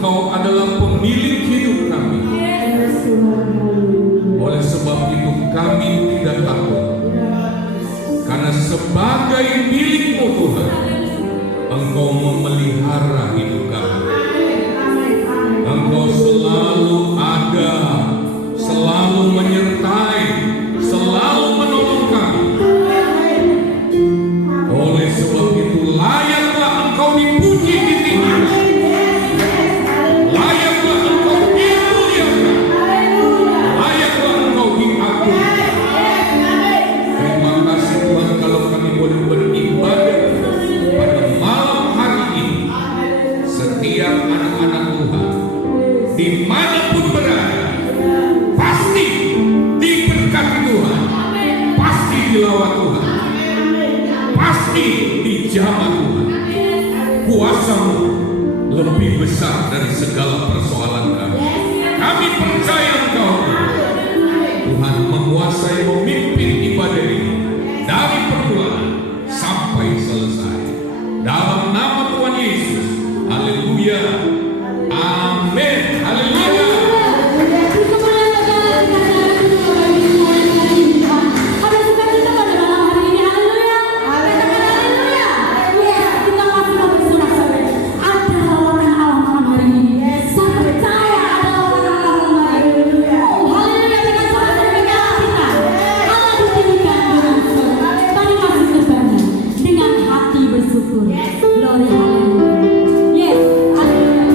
Engkau adalah pemilik hidup kami. Oleh sebab itu kami tidak takut. Karena sebagai milik-Mu Tuhan, Engkau memelihara hidup kami. Engkau selalu ada, selalu menyertai, selalu menolong kami. Oleh sebab itu layaklah Engkau dipuji di tingkat. Layaklah Engkau dimuliakan. Layaklah Engkau diagung. Terima kasih Tuhan kalau kami boleh beribadah pada malam hari ini. Setiap anak-anak Tuhan dimanapun berada, pasti diberkati Tuhan, pasti dilawat Tuhan, pasti dijamah Tuhan. Kuasa-Mu lebih besar dari segala persoalan kami. Kami percaya Engkau Tuhan menguasai, memimpin ibadah ini dari permulaan sampai selesai. Dalam nama Tuhan Yesus, haleluya, amin, haleluya. Glory, haleluya. Yes, haleluya.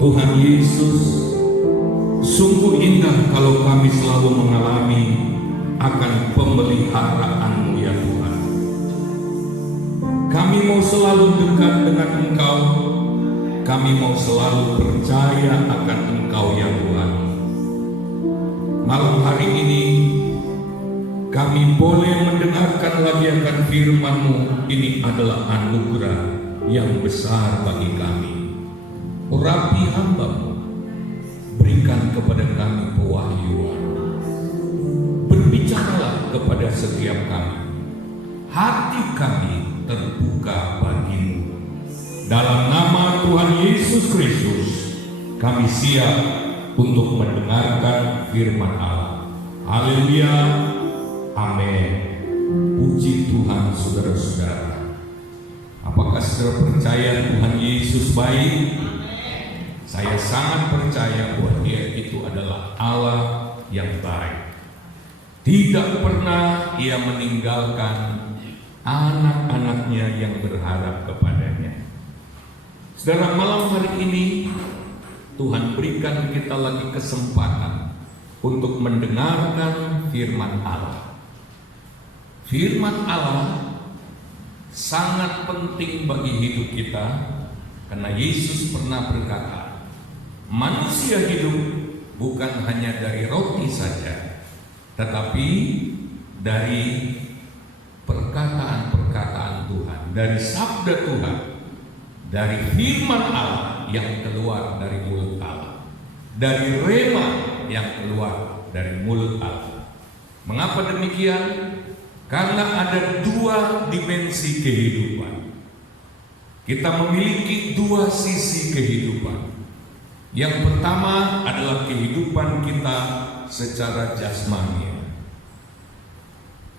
Tuhan Yesus, sungguh indah kalau kami selalu mengalami akan pemeliharaan-Mu ya Tuhan. Kami mau selalu dekat dengan Engkau, kami mau selalu percaya akan Engkau ya Tuhan. Malam hari ini kami boleh mendengarkan lagi akan firman-Mu. Ini adalah anugerah yang besar bagi kami. Urapi hamba-Mu, berikan kepada kami pewahyuan. Berbicaralah kepada setiap kami. Hati kami terbuka bagi-Mu. Dalam nama Tuhan Yesus Kristus, kami siap untuk mendengarkan firman Allah. Haleluya, amin. Puji Tuhan saudara-saudara. Apakah saudara percaya Tuhan Yesus baik? Saya sangat percaya bahwa Dia itu adalah Allah yang baik. Tidak pernah Ia meninggalkan anak-anaknya yang berharap kepadanya. Saudara, malam hari ini Tuhan berikan kita lagi kesempatan untuk mendengarkan firman Allah. Firman Allah sangat penting bagi hidup kita, karena Yesus pernah berkata, manusia hidup bukan hanya dari roti saja, tetapi dari perkataan-perkataan Tuhan, dari sabda Tuhan, dari firman Allah yang keluar dari mulut Allah, dari rema yang keluar dari mulut Allah. Mengapa demikian? Karena ada dua dimensi kehidupan. Kita memiliki dua sisi kehidupan. Yang pertama adalah kehidupan kita secara jasmani.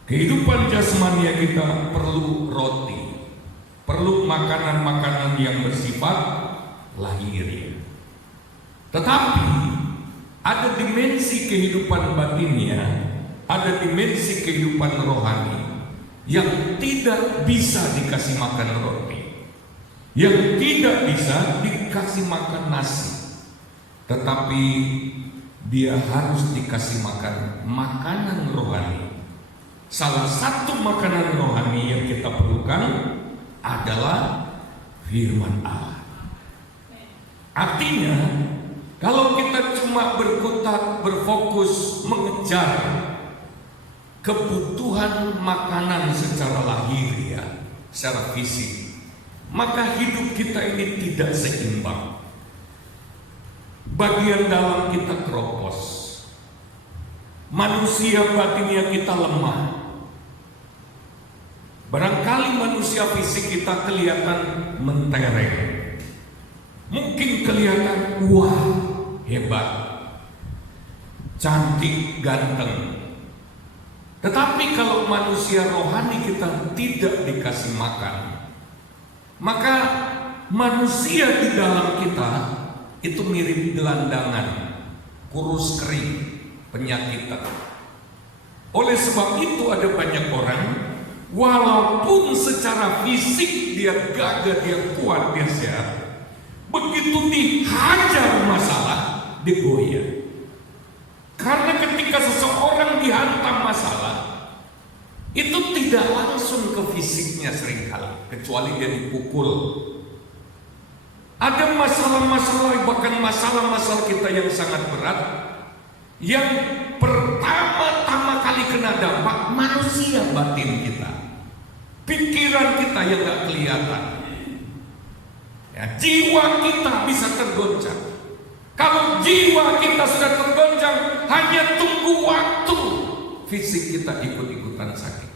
Kehidupan jasmani kita perlu roti, perlu makanan-makanan yang bersifat lahiriah. Tetapi ada dimensi kehidupan batinnya, ada dimensi kehidupan rohani yang tidak bisa dikasih makan roti, yang tidak bisa dikasih makan nasi, tetapi dia harus dikasih makan makanan rohani. Salah satu makanan rohani yang kita perlukan adalah firman Allah. Artinya, kalau kita cuma berkutat, berfokus, mengejar kebutuhan makanan secara lahiriah, secara fisik, maka hidup kita ini tidak seimbang. Bagian dalam kita keropos, manusia batinnya kita lemah. Barangkali manusia fisik kita kelihatan mentereng, mungkin kelihatan wah hebat, cantik, ganteng. Tetapi kalau manusia rohani kita tidak dikasih makan, maka manusia di dalam kita itu mirip gelandangan, kurus kering, penyakitan. Oleh sebab itu ada banyak orang, walaupun secara fisik dia gagah, dia kuat, dia sehat, begitu dihajar masalah, dia goyah. Karena ketika seseorang dihantam masalah, itu tidak langsung ke fisiknya seringkali, kecuali dia dipukul. Ada masalah-masalah, bahkan masalah-masalah kita yang sangat berat, yang pertama-tama kali kena dampak manusia batin kita, pikiran kita yang gak kelihatan, ya, jiwa kita bisa tergoncang. Kalau jiwa kita sudah tergoncang, hanya tunggu waktu fisik kita ikut-ikutan sakit.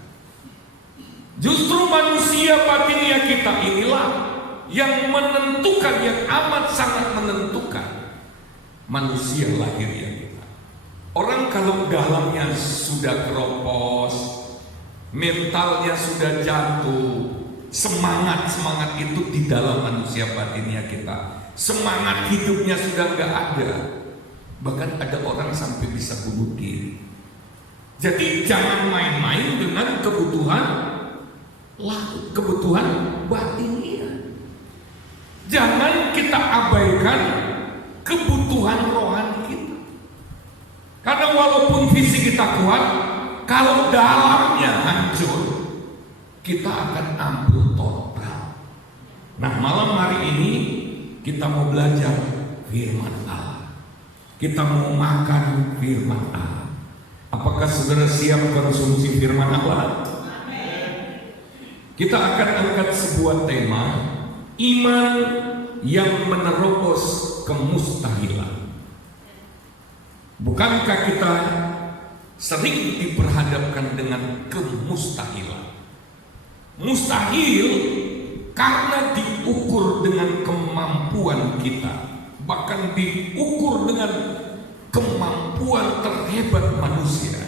Justru manusia batinnya kita inilah yang menentukan, yang amat sangat menentukan manusia lahirnya kita. Orang kalau dalamnya sudah keropos, mentalnya sudah jatuh, semangat itu di dalam manusia batinnya kita, semangat hidupnya sudah gak ada. Bahkan ada orang sampai bisa bunuh diri. Jadi jangan main-main dengan kebutuhan batinnya. Jangan kita abaikan kita kuat, kalau dalamnya hancur, kita akan ampuh total. Nah, malam hari ini kita mau belajar firman Allah. Kita mau makan firman Allah. Apakah saudara siap konsumsi firman Allah? Kita akan angkat sebuah tema, iman yang menerobos kemustahilan. Bukankah kita sering diperhadapkan dengan kemustahilan? Mustahil karena diukur dengan kemampuan kita, bahkan diukur dengan kemampuan terhebat manusia.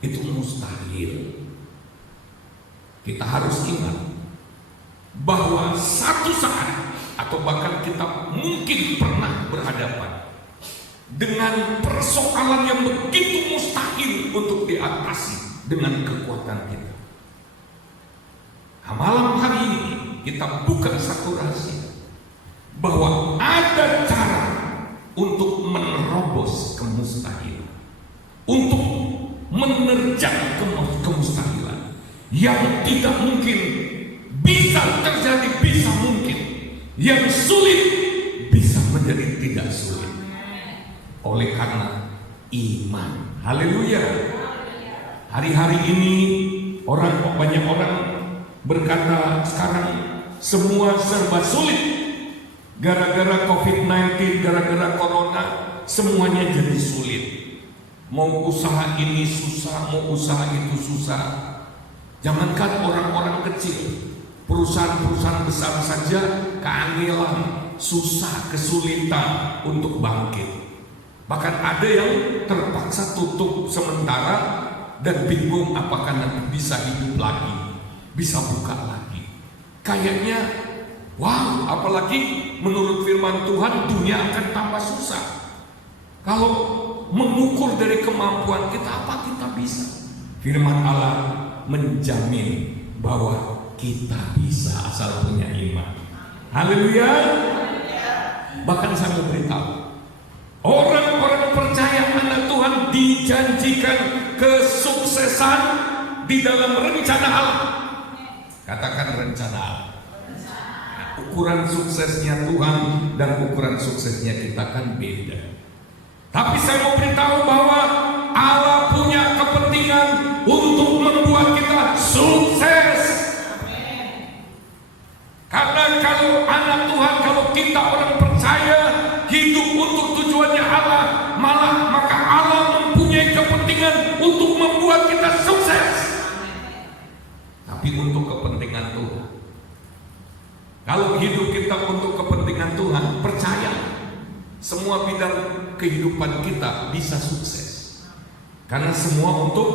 Itu mustahil. Kita harus ingat bahwa satu saat atau bahkan kita mungkin pernah berhadapan dengan persoalan yang begitu mustahil untuk diatasi dengan kekuatan kita. Nah, malam hari ini kita buka satu rahasia bahwa ada cara untuk menerobos kemustahilan, untuk menerjang kemustahilan. Yang tidak mungkin bisa terjadi, bisa mungkin. Yang sulit bisa menjadi tidak sulit. Oleh karena iman. Haleluya. Hari-hari ini banyak orang berkata sekarang semua serba sulit. Gara-gara COVID-19, gara-gara corona, semuanya jadi sulit. Mau usaha ini susah, mau usaha itu susah. Jangankan orang-orang kecil, perusahaan-perusahaan besar saja keanggelan, susah, kesulitan untuk bangkit. Bahkan ada yang terpaksa tutup sementara dan bingung apakah nanti bisa hidup lagi, bisa buka lagi. Kayaknya, wow, apalagi menurut firman Tuhan dunia akan tambah susah. Kalau mengukur dari kemampuan kita, apa kita bisa? Firman Allah menjamin bahwa kita bisa asal punya iman. Haleluya. Bahkan saya mau beritahu, orang-orang percaya anak Tuhan dijanjikan kesuksesan di dalam rencana Allah. Katakan rencana Allah. Nah, ukuran suksesnya Tuhan dan ukuran suksesnya kita kan beda. Tapi saya mau beritahu bahwa Allah punya kepentingan untuk membuat kita sukses. Karena kalau anak Tuhan, kalau kita orang percaya hidup untuk tujuannya Allah, maka Allah mempunyai kepentingan untuk membuat kita sukses. Tapi untuk kepentingan Tuhan. Kalau hidup kita untuk kepentingan Tuhan, percaya semua bidang kehidupan kita bisa sukses. Karena semua untuk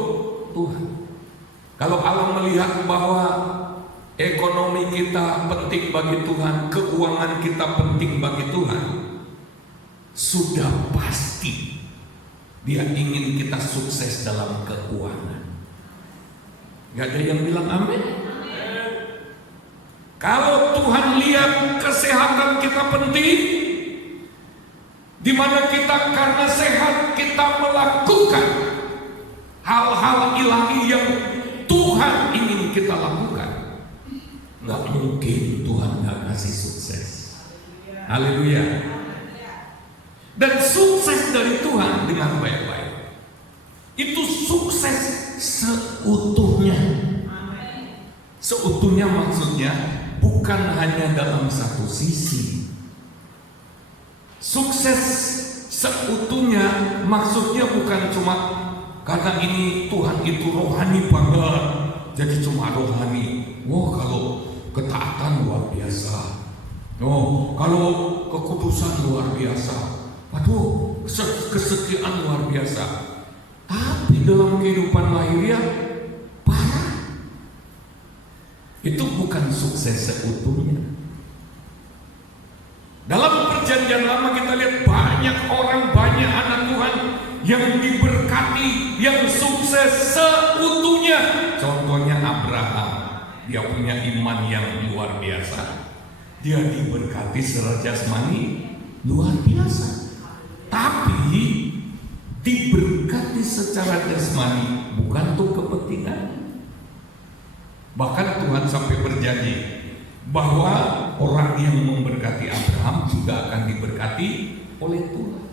Tuhan. Kalau Allah melihat bahwa ekonomi kita penting bagi Tuhan, keuangan kita penting bagi Tuhan, sudah pasti Dia ingin kita sukses dalam keuangan. Gak ada yang bilang amin? Kalau Tuhan lihat kesehatan kita penting, di mana kita karena sehat kita melakukan hal-hal ilahi yang Tuhan ingin kita lakukan, nggak mungkin Tuhan nggak kasih sukses. Haleluya. Dan sukses dari Tuhan dengan baik-baik itu sukses seutuhnya. Seutuhnya maksudnya bukan hanya dalam satu sisi. Sukses seutuhnya maksudnya bukan cuma karena ini Tuhan itu rohani banget, jadi cuma rohani. Oh, kalau ketaatan luar biasa. Oh, kalau kekudusan luar biasa. Aduh, kesetiaan luar biasa. Tapi dalam kehidupan lahiriah parah. Itu bukan sukses seutuhnya. Dalam perjanjian lama kita lihat banyak orang, banyak anak Tuhan yang diberkati, yang sukses seutuhnya. Contohnya Abraham, dia punya iman yang luar biasa. Dia diberkati secara jasmani luar biasa. Tapi diberkati secara jasmani, bukan untuk kepentingan. Bahkan Tuhan sampai berjanji bahwa orang yang memberkati Abraham juga akan diberkati oleh Tuhan.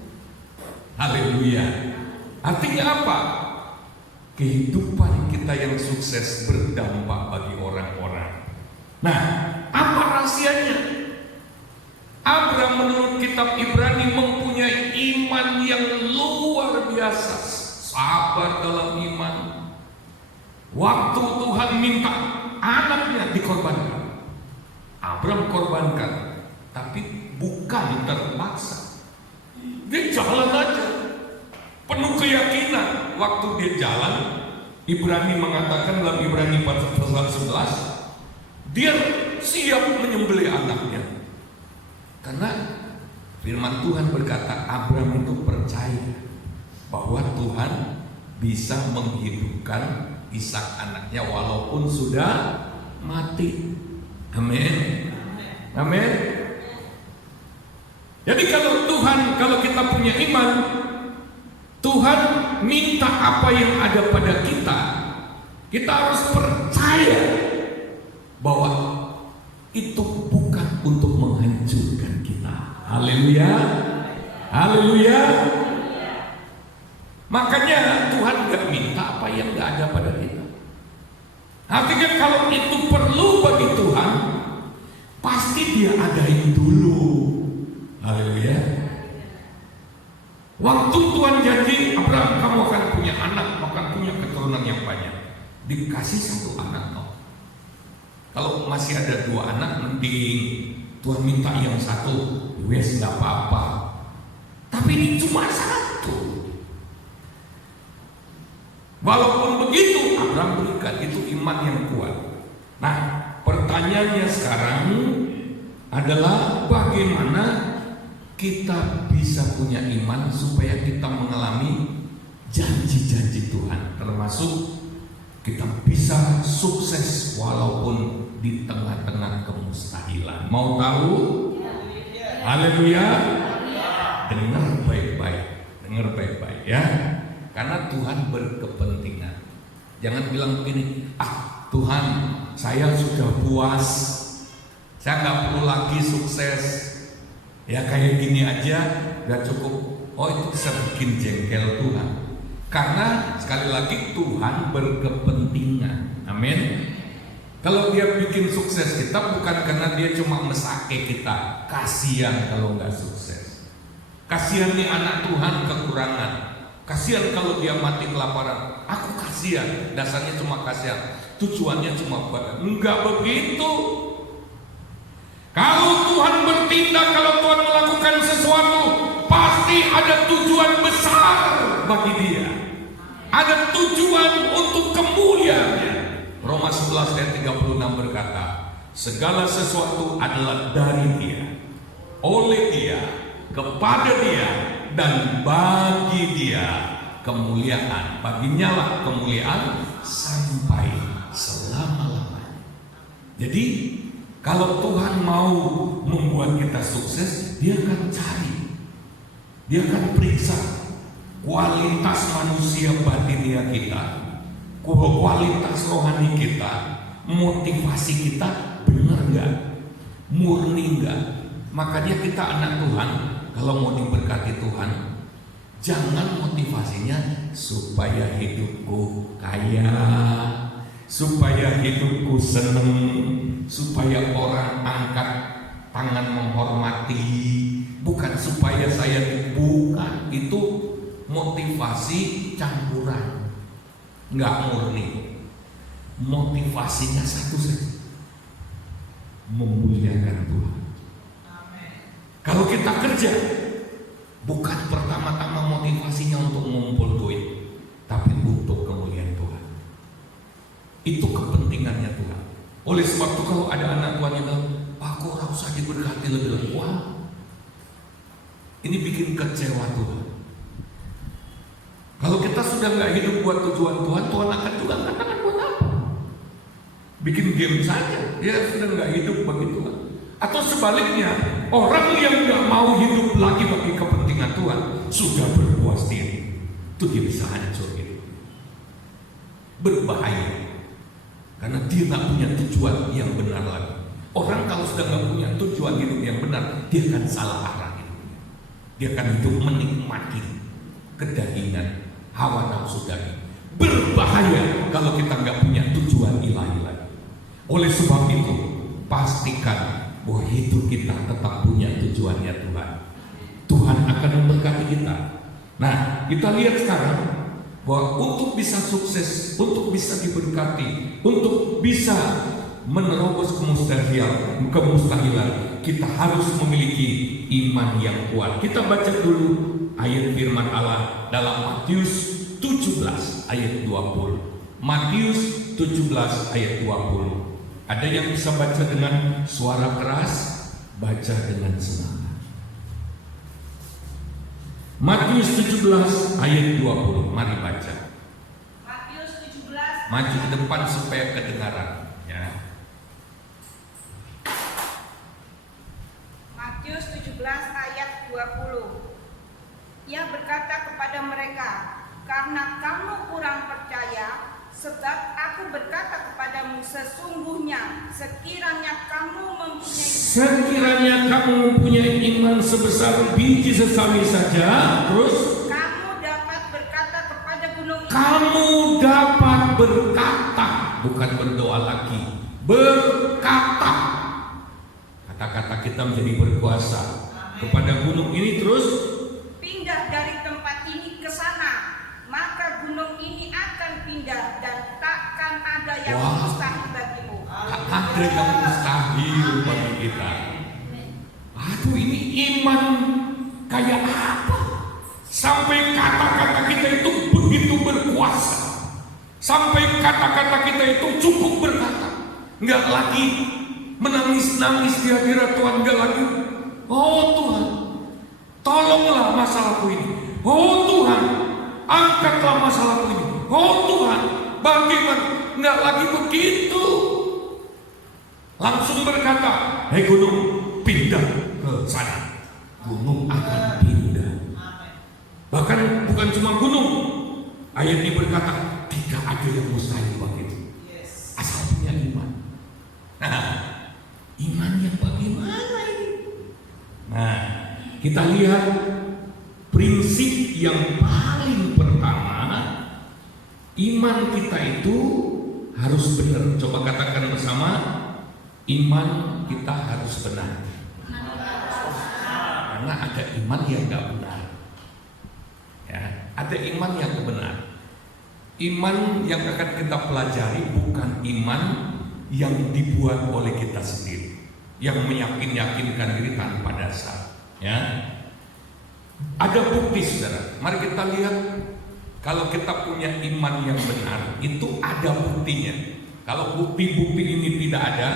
Haleluya. Artinya apa? Kehidupan kita yang sukses berdampak bagi orang-orang. Nah, apa rahasianya? Abraham menurut kitab Ibrani mempunyai iman yang luar biasa, sabar dalam iman. Waktu Tuhan minta anaknya dikorbankan, Abraham korbankan, tapi bukan terpaksa. Dia jalan aja, penuh keyakinan. Waktu dia jalan, Ibrani mengatakan dalam Ibrani pasal 11, dia siap menyembelih anaknya. Karena firman Tuhan berkata, Abraham itu percaya bahwa Tuhan bisa menghidupkan Ishak anaknya walaupun sudah mati. Amin. Amin. Jadi kalau kita punya iman, Tuhan minta apa yang ada pada kita harus percaya bahwa itu bukan untuk menghancurkan kita. Haleluya. Haleluya. Makanya Tuhan gak minta apa yang gak ada pada kita. Artinya kalau itu perlu bagi Tuhan, pasti dia adain dulu. Haleluya. Waktu Tuhan janji, Abraham kamu akan punya anak, akan punya keturunan yang banyak. Dikasih satu anak. Kalau masih ada 2 anak, mending Tuhan minta yang satu, wes gak apa-apa. Tapi ini cuma 1. Walaupun begitu, Abraham berikan, itu iman yang kuat. Nah, pertanyaannya sekarang adalah bagaimana kita bisa punya iman supaya kita mengalami janji-janji Tuhan, termasuk kita bisa sukses walaupun di tengah-tengah kemustahilan. Mau tahu? Haleluya. Dengar baik-baik, dengar baik-baik ya. Karena Tuhan berkepentingan. Jangan bilang begini, Tuhan, saya sudah puas, saya nggak perlu lagi sukses. Ya kayak gini aja gak cukup. Oh, itu bisa bikin jengkel Tuhan. Karena sekali lagi Tuhan berkepentingan. Amin. Kalau dia bikin sukses kita bukan karena dia cuma mesake kita. Kasihan kalau nggak sukses. Kasihan nih anak Tuhan kekurangan. Kasihan kalau dia mati kelaparan. Aku kasihan. Dasarnya cuma kasihan. Tujuannya cuma buat. Enggak begitu. Kalau Tuhan bertindak, kalau Tuhan melakukan sesuatu, pasti ada tujuan besar bagi dia. Ada tujuan untuk kemuliaannya. Roma 11 ayat 36 berkata, segala sesuatu adalah dari dia, oleh dia, kepada dia, dan bagi dia kemuliaan. Baginya lah kemuliaan sampai selama-lamanya. Jadi kalau Tuhan mau membuat kita sukses, dia akan cari, dia akan periksa kualitas manusia batinia kita, kualitas rohani kita, motivasi kita benar nggak, murni nggak. Makanya kita anak Tuhan, kalau mau diberkati Tuhan, jangan motivasinya supaya hidupku kaya, supaya hidupku seneng, supaya orang angkat tangan menghormati, bukan supaya saya bukan. Itu motivasi campuran, nggak murni. Motivasinya satu saja, memuliakan Tuhan. Kalau kita kerja, bukan pertama-tama motivasinya untuk mengumpul duit, tapi untuk kemuliaan Tuhan. Itu kepentingannya Tuhan. Oleh sebab itu kalau ada anak Tuhan yang bilang, aku ora usah diberkati lebih-lebih. Wah, ini bikin kecewa Tuhan. Kalau kita sudah nggak hidup buat tujuan Tuhan, Tuhan akan juga katakan buat apa? Bikin game saja, dia sudah nggak hidup bagi Tuhan. Atau sebaliknya, orang yang nggak mau hidup lagi bagi kepentingan Tuhan sudah berpuas diri. itu dia bisa hancur gitu. Berbahaya. Karena dia nggak punya tujuan yang benar lagi. Orang kalau sudah nggak punya tujuan hidup yang benar, dia akan salah arah hidupnya. Dia akan hidup menikmati kedagingan, hawa nafsu daging. Berbahaya kalau kita nggak punya tujuan ilahi lagi. Oleh sebab itu, pastikan bahwa hidup kita tetap punya tujuannya Tuhan. Tuhan akan memberkati kita. Nah, kita lihat sekarang bahwa untuk bisa sukses, untuk bisa diberkati, untuk bisa menerobos kemustahilan, kita harus memiliki iman yang kuat. Kita baca dulu ayat firman Allah dalam Matius 17 ayat 20. Matius 17 ayat 20. Ada yang bisa baca dengan suara keras, baca dengan semangat. Matius 17 ayat 20. Mari baca. Matius 17. Maju ke depan supaya kedengaran, ya. Matius 17 ayat 20. Ia berkata kepada mereka, "Karena kamu kurang percaya, sebab aku berkata kepadamu sesungguhnya sekiranya kamu mempunyai iman sebesar biji sesawi saja, terus kamu dapat berkata kepada gunung ini." Kamu dapat berkata, bukan berdoa lagi, berkata. Kata-kata kita menjadi berkuasa. Kepada gunung ini terus, "Pindah dari tempat ini ke sana, maka gunung ini akan pindah dan takkan ada yang mustahil bagimu." ada yang mustahil bagi kita. Aduh, ini iman kayak apa? Sampai kata-kata kita itu begitu berkuasa. Sampai kata-kata kita itu cukup berkata. Enggak lagi menangis-nangis di hadirat Tuhan. Enggak lagi, "Oh Tuhan, tolonglah masalahku ini. Oh Tuhan, angkatlah masalahku ini. Oh Tuhan, bagaimana?" Enggak lagi begitu. Langsung berkata, "Hei gunung, pindah ke sana." Gunung akan pindah. Bahkan bukan cuma gunung. Ayat ini berkata, tidak ada yang mustahil begitu. Asal punya iman. Nah, iman yang bagaimana ini? Nah, kita lihat prinsip yang paling pertama, iman kita itu harus benar. Coba katakan bersama, iman kita harus benar. Karena ada iman yang nggak benar. Ya, ada iman yang benar. Iman yang akan kita pelajari bukan iman yang dibuat oleh kita sendiri, yang meyakinkan diri tanpa dasar. Ya, ada bukti, saudara. Mari kita lihat. Kalau kita punya iman yang benar, itu ada buktinya. Kalau bukti-bukti ini tidak ada,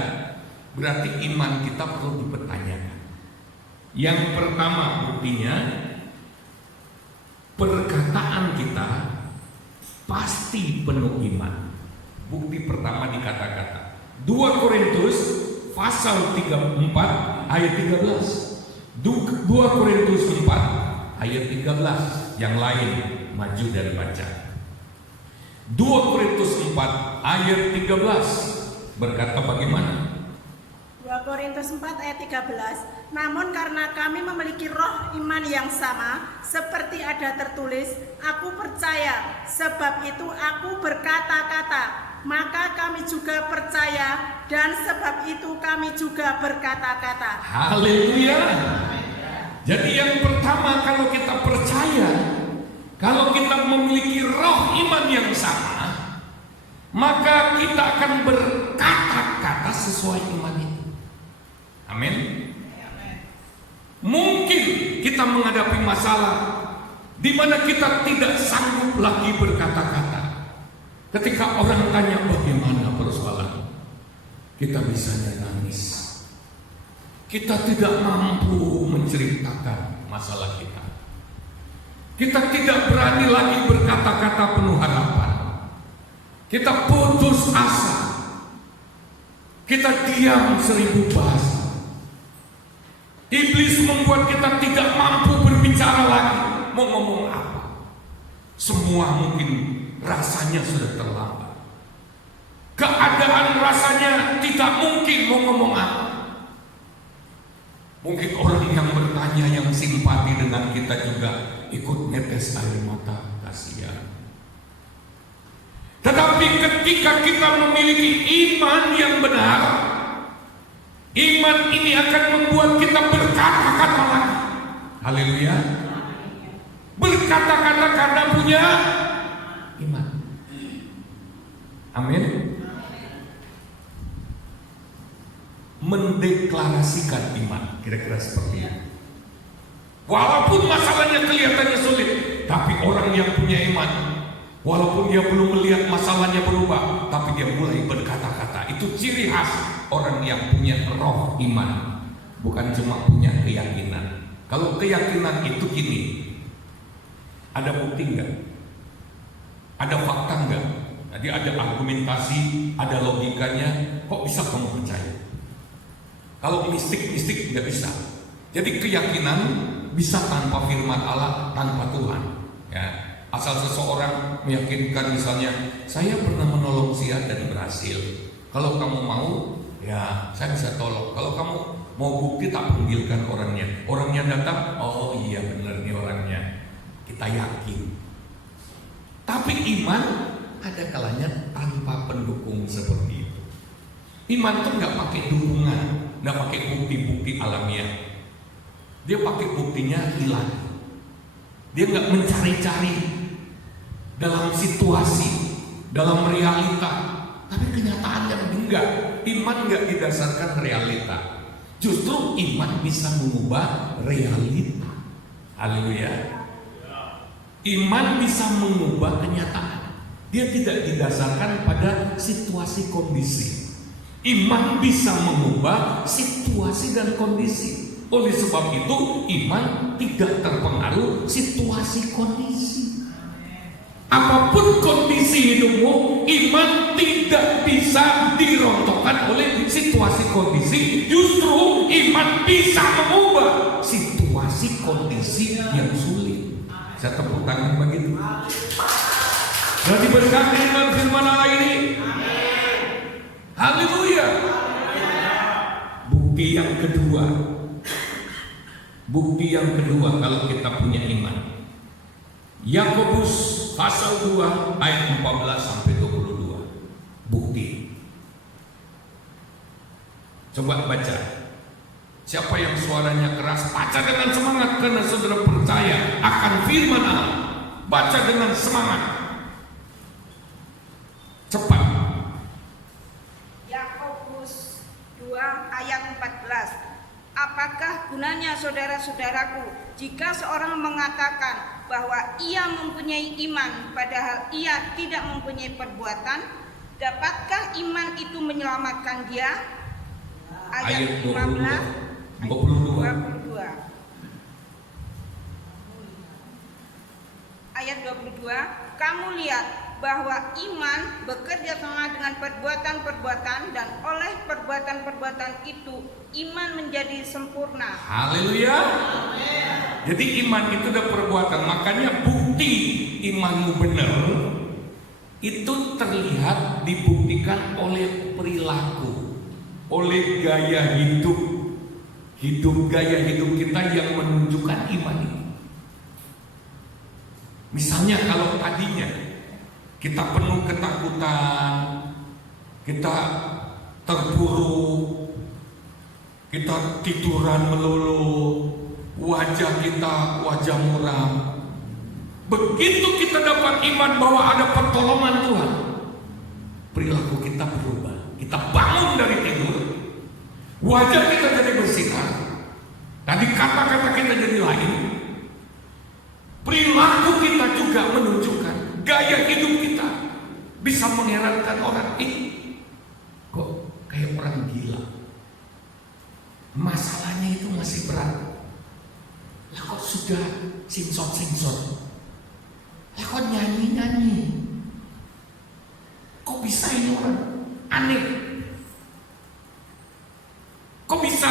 berarti iman kita perlu dipertanyakan. Yang pertama buktinya, perkataan kita pasti penuh iman. Bukti pertama di kata-kata. 2 Korintus pasal 34 ayat 13. 2 Korintus 4 ayat 13. Yang lain maju dan baca. 2 Korintus 4 ayat 13 berkata bagaimana? 2 Korintus 4 ayat 13. "Namun karena kami memiliki roh iman yang sama, seperti ada tertulis, aku percaya, sebab itu aku berkata-kata, maka kami juga percaya, dan sebab itu kami juga berkata-kata." Haleluya. Jadi yang pertama, kalau kita percaya, kalau kita memiliki roh iman yang sama, maka kita akan berkata-kata sesuai iman itu. Amin. Mungkin kita menghadapi masalah di mana kita tidak sanggup lagi berkata-kata. Ketika orang tanya bagaimana persoalan, kita bisanya nangis. Kita tidak mampu menceritakan masalah kita. Kita tidak berani lagi berkata-kata penuh harapan. Kita putus asa. Kita diam 1000 bahasa. Iblis membuat kita tidak mampu berbicara lagi. Mau ngomong apa? Semua mungkin rasanya sudah terlambat. Keadaan rasanya tidak mungkin mau ngomong apa. Mungkin orang yang bertanya, yang simpati dengan kita juga ikut netes air mata, kasihan. Tetapi ketika kita memiliki iman yang benar, iman ini akan membuat kita berkata-kata lagi. Haleluya. Berkata-kata karena punya iman. Amin. Mendeklarasikan iman, kira-kira seperti itu. Walaupun masalahnya kelihatannya sulit, tapi orang yang punya iman, walaupun dia belum melihat masalahnya berubah, tapi dia mulai berkata-kata. Itu ciri khas orang yang punya roh iman, bukan cuma punya keyakinan. Kalau keyakinan itu gini, ada bukti enggak? Ada fakta enggak? Jadi ada argumentasi, ada logikanya, kok bisa kamu percaya? Kalau mistik nggak bisa. Jadi keyakinan bisa tanpa firman Allah, tanpa Tuhan. Ya, asal seseorang meyakinkan misalnya, saya pernah menolong si A dan berhasil. Kalau kamu mau, ya saya bisa tolong. Kalau kamu mau bukti, tak panggilkan orangnya. Orangnya datang, oh iya benar nih orangnya. Kita yakin. Tapi iman ada kalanya tanpa pendukung seperti itu. Iman tuh nggak pakai dukungan, nggak pakai bukti-bukti alamiah. Dia pakai buktinya hilang. Dia nggak mencari-cari dalam situasi, dalam realita. Tapi kenyataannya enggak. Iman nggak didasarkan realita. Justru iman bisa mengubah realita. Haleluya. Iman bisa mengubah kenyataan. Dia tidak didasarkan pada situasi kondisi. Iman bisa mengubah situasi dan kondisi. Oleh sebab itu, iman tidak terpengaruh situasi kondisi. Apapun kondisi hidupmu, iman tidak bisa dirontokkan oleh situasi kondisi. Justru iman bisa mengubah situasi kondisi yang sulit. Saya tepuk tangan begitu. Jadi berkati dengan firman Allah ini. Haleluya. Bukti yang kedua kalau kita punya iman. Yakobus pasal 2 ayat 14 sampai 22. Bukti. Coba baca. Siapa yang suaranya keras, baca dengan semangat karena saudara percaya akan firman Allah. Baca dengan semangat. Cepat. Yakobus 2 ayat 14. Apakah gunanya saudara-saudaraku jika seorang mengatakan bahwa ia mempunyai iman padahal ia tidak mempunyai perbuatan? Dapatkah iman itu menyelamatkan dia? Ayat 15 22. Ayat 22, kamu lihat bahwa iman bekerja sama dengan perbuatan-perbuatan, dan oleh perbuatan-perbuatan itu iman menjadi sempurna. Haleluya. Jadi iman itu ada perbuatan. Makanya bukti imanmu benar itu terlihat, dibuktikan oleh perilaku, oleh gaya hidup gaya hidup kita yang menunjukkan iman ini. Misalnya kalau tadinya kita penuh ketakutan, kita terpuruk, kita tiduran melulu, wajah kita wajah muram. Begitu kita dapat iman bahwa ada pertolongan Tuhan, perilaku kita berubah. Kita bangun dari tidur, wajah kita jadi bersinar. Tadi kata-kata kita jadi lain. Perilaku kita juga menunjukkan, gaya hidup kita bisa mengherankan orang. Kok kayak orang gila, masalahnya itu masih berat, lah kok sudah singsot, lah kok nyanyi, kok bisa ini orang aneh, kok bisa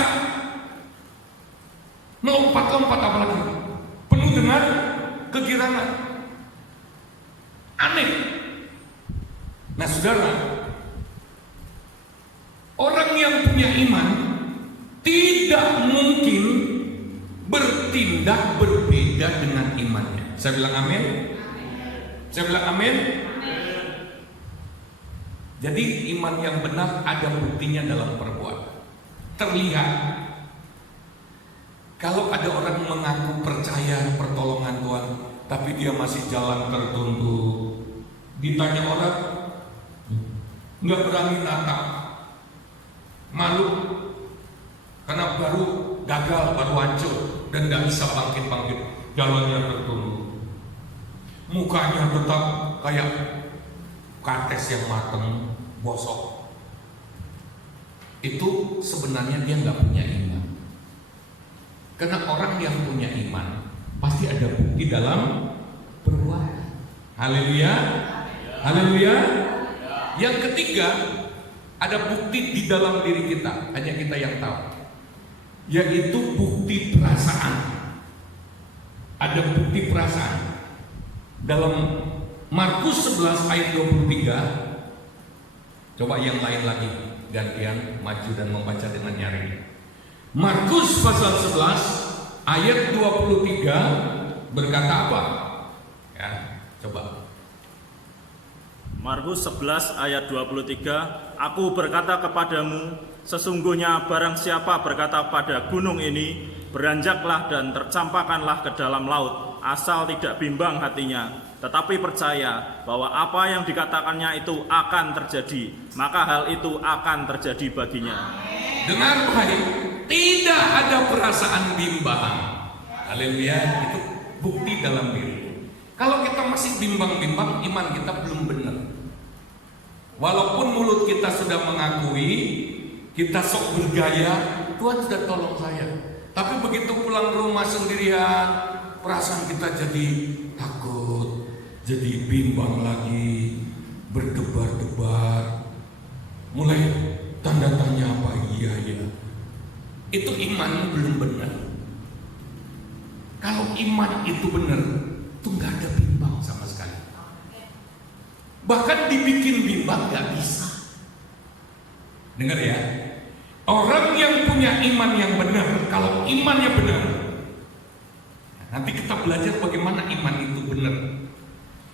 melompat-lompat, apalagi penuh dengan kegirangan. Aneh. Nah saudara, orang yang punya iman tidak mungkin bertindak berbeda dengan imannya. Saya bilang amin. Saya bilang amin. Jadi iman yang benar ada buktinya dalam perbuatan. Terlihat. Kalau ada orang mengaku percaya pertolongan Tuhan, tapi dia masih jalan tertunduk, ditanya orang, nggak berani natap, malu, karena baru gagal, baru hancur, dan nggak bisa bangkit-bangkit, jalannya tertunduk, mukanya tetap kayak kates yang mateng, bosok. Itu sebenarnya dia nggak punya iman. Karena orang yang punya iman pasti ada bukti dalam perbuatan. Haleluya. Haleluya. Yang ketiga, ada bukti di dalam diri kita, hanya kita yang tahu, yaitu bukti perasaan. Ada bukti perasaan. Dalam Markus 11 ayat 23. Coba yang lain lagi, gantian maju dan membaca dengan nyaring. Markus pasal 11 ayat 23 berkata apa? Ya, coba. Markus 11 ayat 23, Aku berkata kepadamu, sesungguhnya barang siapa berkata pada gunung ini, beranjaklah dan tercampakkanlah ke dalam laut, asal tidak bimbang hatinya, tetapi percaya bahwa apa yang dikatakannya itu akan terjadi, maka hal itu akan terjadi baginya. Dengar baik, tidak ada perasaan bimbang. Haleluya, itu bukti dalam diri. Kalau kita masih bimbang-bimbang, iman kita belum benar. Walaupun mulut kita sudah mengakui, kita sok bergaya, Tuhan sudah tolong saya. Tapi begitu pulang rumah sendirian, perasaan kita jadi takut, jadi bimbang lagi, berdebar-debar, mulai tanda tanya apa iya ya. Itu iman belum benar. Kalau iman itu benar, itu nggak ada bimbang sama sekali. Bahkan dibikin bimbang nggak bisa. Dengar ya, orang yang punya iman yang benar, kalau imannya benar, nanti kita belajar bagaimana iman itu benar.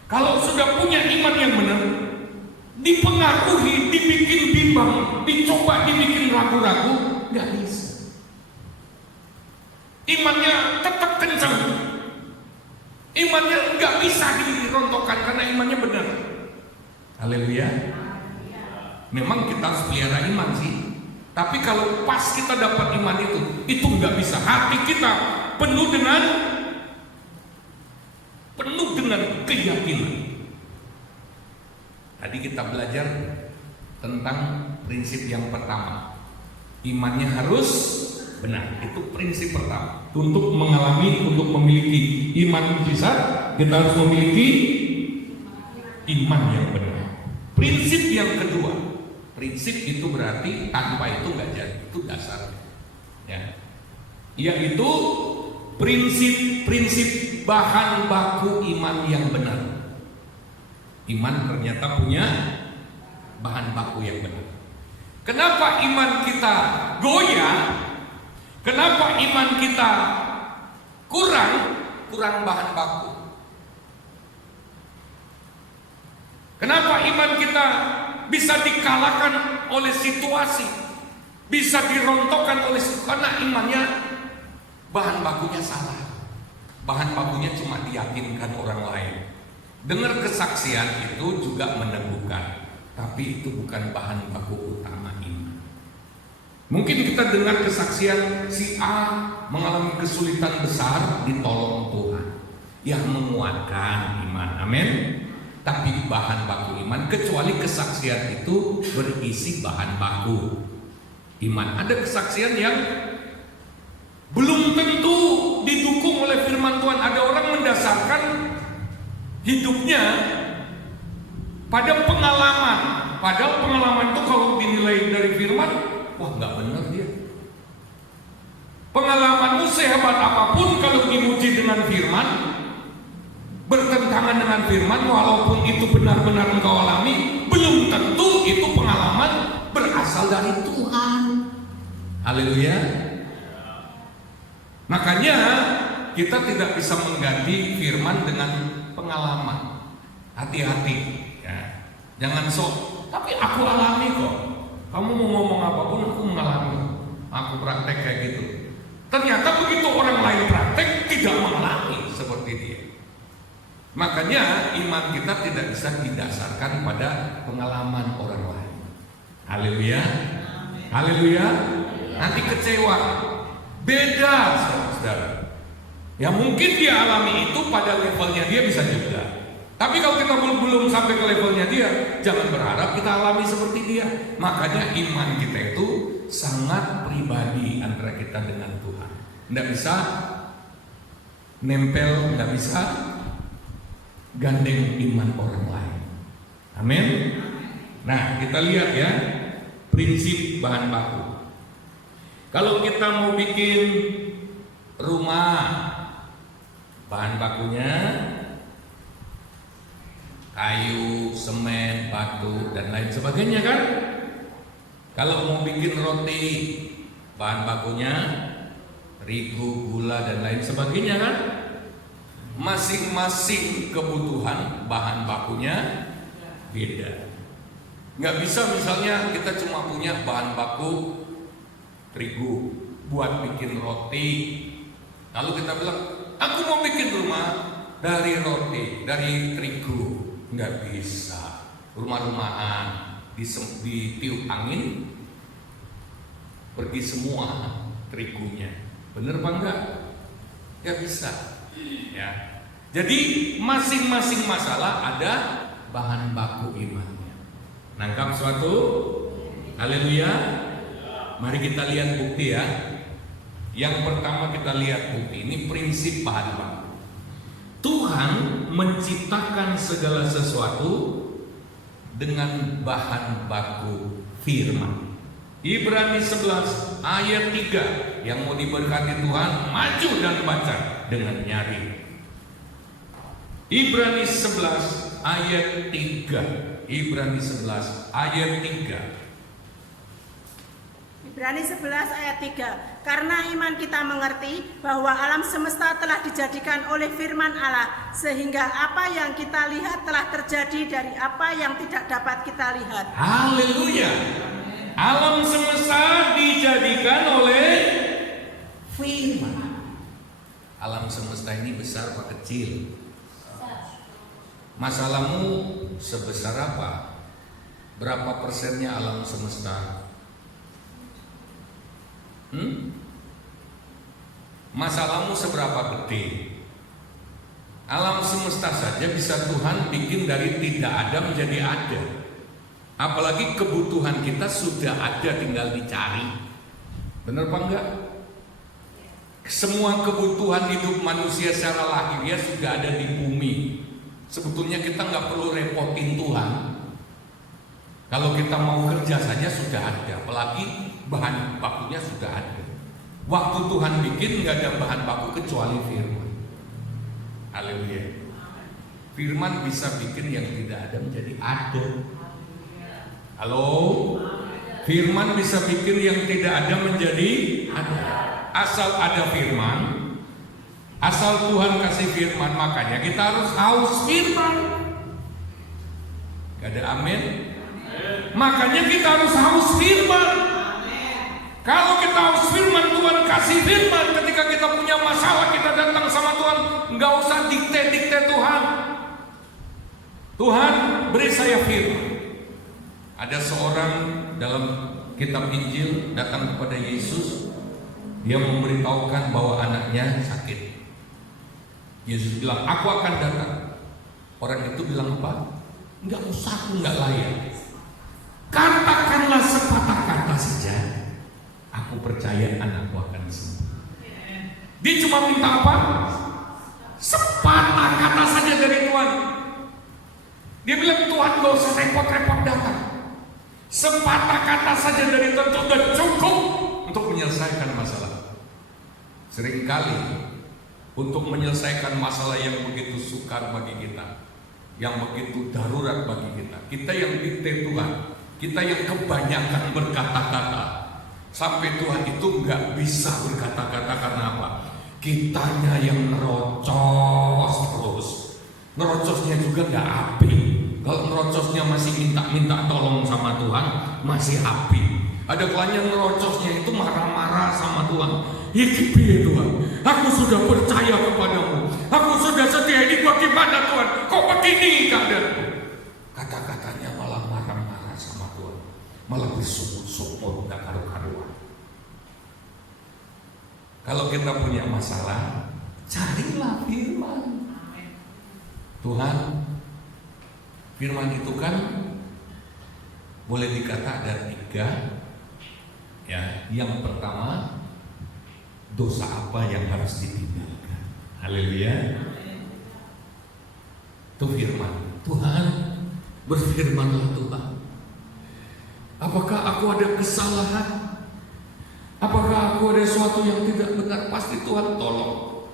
Kalau sudah punya iman yang benar, dipengaruhi, dibikin bimbang, dicoba dibikin ragu-ragu, nggak bisa. Imannya tetap kencang, imannya nggak bisa dirontokkan karena imannya benar. Haleluya. Memang kita harus pelihara iman sih, tapi kalau pas kita dapat iman itu nggak bisa. Hati kita penuh dengan keyakinan. Tadi kita belajar tentang prinsip yang pertama, imannya harus benar. Itu prinsip pertama. Untuk mengalami, untuk memiliki iman mujizat, kita harus memiliki iman yang benar. Prinsip yang kedua, prinsip itu berarti tanpa itu nggak jadi, itu dasar. Ya, yaitu prinsip bahan baku iman yang benar. Iman ternyata punya bahan baku yang benar. Kenapa iman kita goyah? Kenapa iman kita kurang bahan baku? Kenapa iman kita bisa dikalahkan oleh situasi, bisa dirontokkan oleh situasi? Karena imannya bahan bakunya salah. Bahan bakunya cuma diyakinkan orang lain. Dengar kesaksian itu juga meneguhkan, tapi itu bukan bahan baku utama iman. Mungkin kita dengar kesaksian si A mengalami kesulitan besar, ditolong Tuhan, yang menguatkan iman. Amin. Tapi bahan baku iman, kecuali kesaksian itu berisi bahan baku iman. Ada kesaksian yang belum tentu didukung oleh firman Tuhan. Ada orang mendasarkan hidupnya pada pengalaman, padahal pengalaman itu kalau dinilai dari firman, wah nggak benar dia. Pengalamanmu sehebat apapun, kalau diuji dengan firman, bertentangan dengan firman, walaupun itu benar-benar engkau alami, belum tentu itu pengalaman berasal dari Tuhan. Haleluya. Makanya kita tidak bisa mengganti firman dengan pengalaman. Hati-hati ya. Jangan sok, tapi aku alami kok. Kamu mau ngomong apapun aku mengalami. Aku praktek kayak gitu. Ternyata begitu orang lain praktek tidak mengalami seperti dia. Makanya iman kita tidak bisa didasarkan pada pengalaman orang lain. Haleluya. Haleluya. Nanti kecewa. Beda saudara. Ya mungkin dia alami itu pada levelnya dia bisa juga. Tapi kalau kita belum sampai ke levelnya dia, jangan berharap kita alami seperti dia. Makanya iman kita itu sangat pribadi antara kita dengan Tuhan. Tidak bisa nempel, tidak bisa gandeng iman orang lain. Amin. Nah, kita lihat ya prinsip bahan baku. Kalau kita mau bikin rumah, bahan bakunya kayu, semen, batu, dan lain sebagainya kan? Kalau mau bikin roti, bahan bakunya terigu, gula, dan lain sebagainya kan? Masing-masing kebutuhan bahan bakunya beda. Nggak bisa misalnya kita cuma punya bahan baku terigu buat bikin roti, lalu kita bilang, aku mau bikin rumah dari roti, dari terigu. Nggak bisa. Rumah-rumahan ditiup angin pergi semua terigunya. Bener apa enggak? Nggak bisa ya. Jadi masing-masing masalah ada bahan baku imannya. Nangkap suatu? Haleluya. Mari kita lihat bukti ya. Yang pertama kita lihat bukti. Ini prinsip bahan baku. Tuhan menciptakan segala sesuatu dengan bahan baku firman. Ibrani 11 ayat 3. Yang mau diberkati Tuhan, maju dan baca dengan nyari. Ibrani 11 ayat 3. Ibrani 11 ayat 3. Ibrani 11 ayat 3. Karena iman kita mengerti bahwa alam semesta telah dijadikan oleh firman Allah, sehingga apa yang kita lihat telah terjadi dari apa yang tidak dapat kita lihat. Haleluya. Alam semesta dijadikan oleh firman. Alam semesta ini besar apa kecil? Masalahmu sebesar apa? Berapa persennya alam semesta? Masalahmu seberapa gede? Alam semesta saja bisa Tuhan bikin dari tidak ada menjadi ada. Apalagi kebutuhan kita sudah ada, tinggal dicari. Benar apa enggak? Semua kebutuhan hidup manusia secara lahiriah sudah ada di bumi. Sebetulnya kita nggak perlu repotin Tuhan. Kalau kita mau kerja saja sudah ada, apalagi bahan bakunya sudah ada. Waktu Tuhan bikin nggak ada bahan baku kecuali firman. Haleluya. Firman bisa bikin yang tidak ada menjadi ada. Halo. Firman bisa bikin yang tidak ada menjadi ada. Asal ada firman, asal Tuhan kasih firman, makanya kita harus haus firman. Gak ada amin? Makanya kita harus haus firman. Kalau kita haus firman, Tuhan kasih firman. Ketika kita punya masalah, kita datang sama Tuhan, nggak usah dikte-dikte Tuhan. Tuhan, beri saya firman. Ada seorang dalam kitab Injil datang kepada Yesus. Dia memberitahukan bahwa anaknya sakit. Yesus bilang, aku akan datang. Orang itu bilang apa? Nggak usah, aku nggak layak. Katakanlah sepatah kata saja, aku percaya anakku akan sembuh. Dia cuma minta apa? Sepatah kata saja dari Tuhan. Dia bilang, Tuhan gak usah repot-repot datang. Sepatah kata saja dari Tuhan sudah cukup untuk menyelesaikan masalah. Seringkali untuk menyelesaikan masalah yang begitu sukar bagi kita, yang begitu darurat bagi kita. Kita yang dikte Tuhan, kita yang kebanyakan berkata-kata, sampai Tuhan itu nggak bisa berkata-kata. Karena apa? Kitanya yang nerocos terus. Nerocosnya juga nggak api. Kalau nerocosnya masih minta tolong sama Tuhan, masih api. Ada kalanya nerocosnya itu marah-marah sama Tuhan. Iki piye Tuhan? Aku sudah percaya kepadamu. Aku sudah setia, ini bagaimana Tuhan? Kok begini keadaanku? Kata-katanya malah marah-marah sama Tuhan. Malah bersumur-sumur, gak karu-karuan. Kalau kita punya masalah, carilah firman Tuhan. Firman itu kan boleh dikata ada 3. Ya, yang pertama, dosa apa yang harus ditinggalkan. Haleluya. Itu firman Tuhan. Berfirmanlah Tuhan, apakah aku ada kesalahan? Apakah aku ada sesuatu yang tidak benar? Pasti Tuhan tolong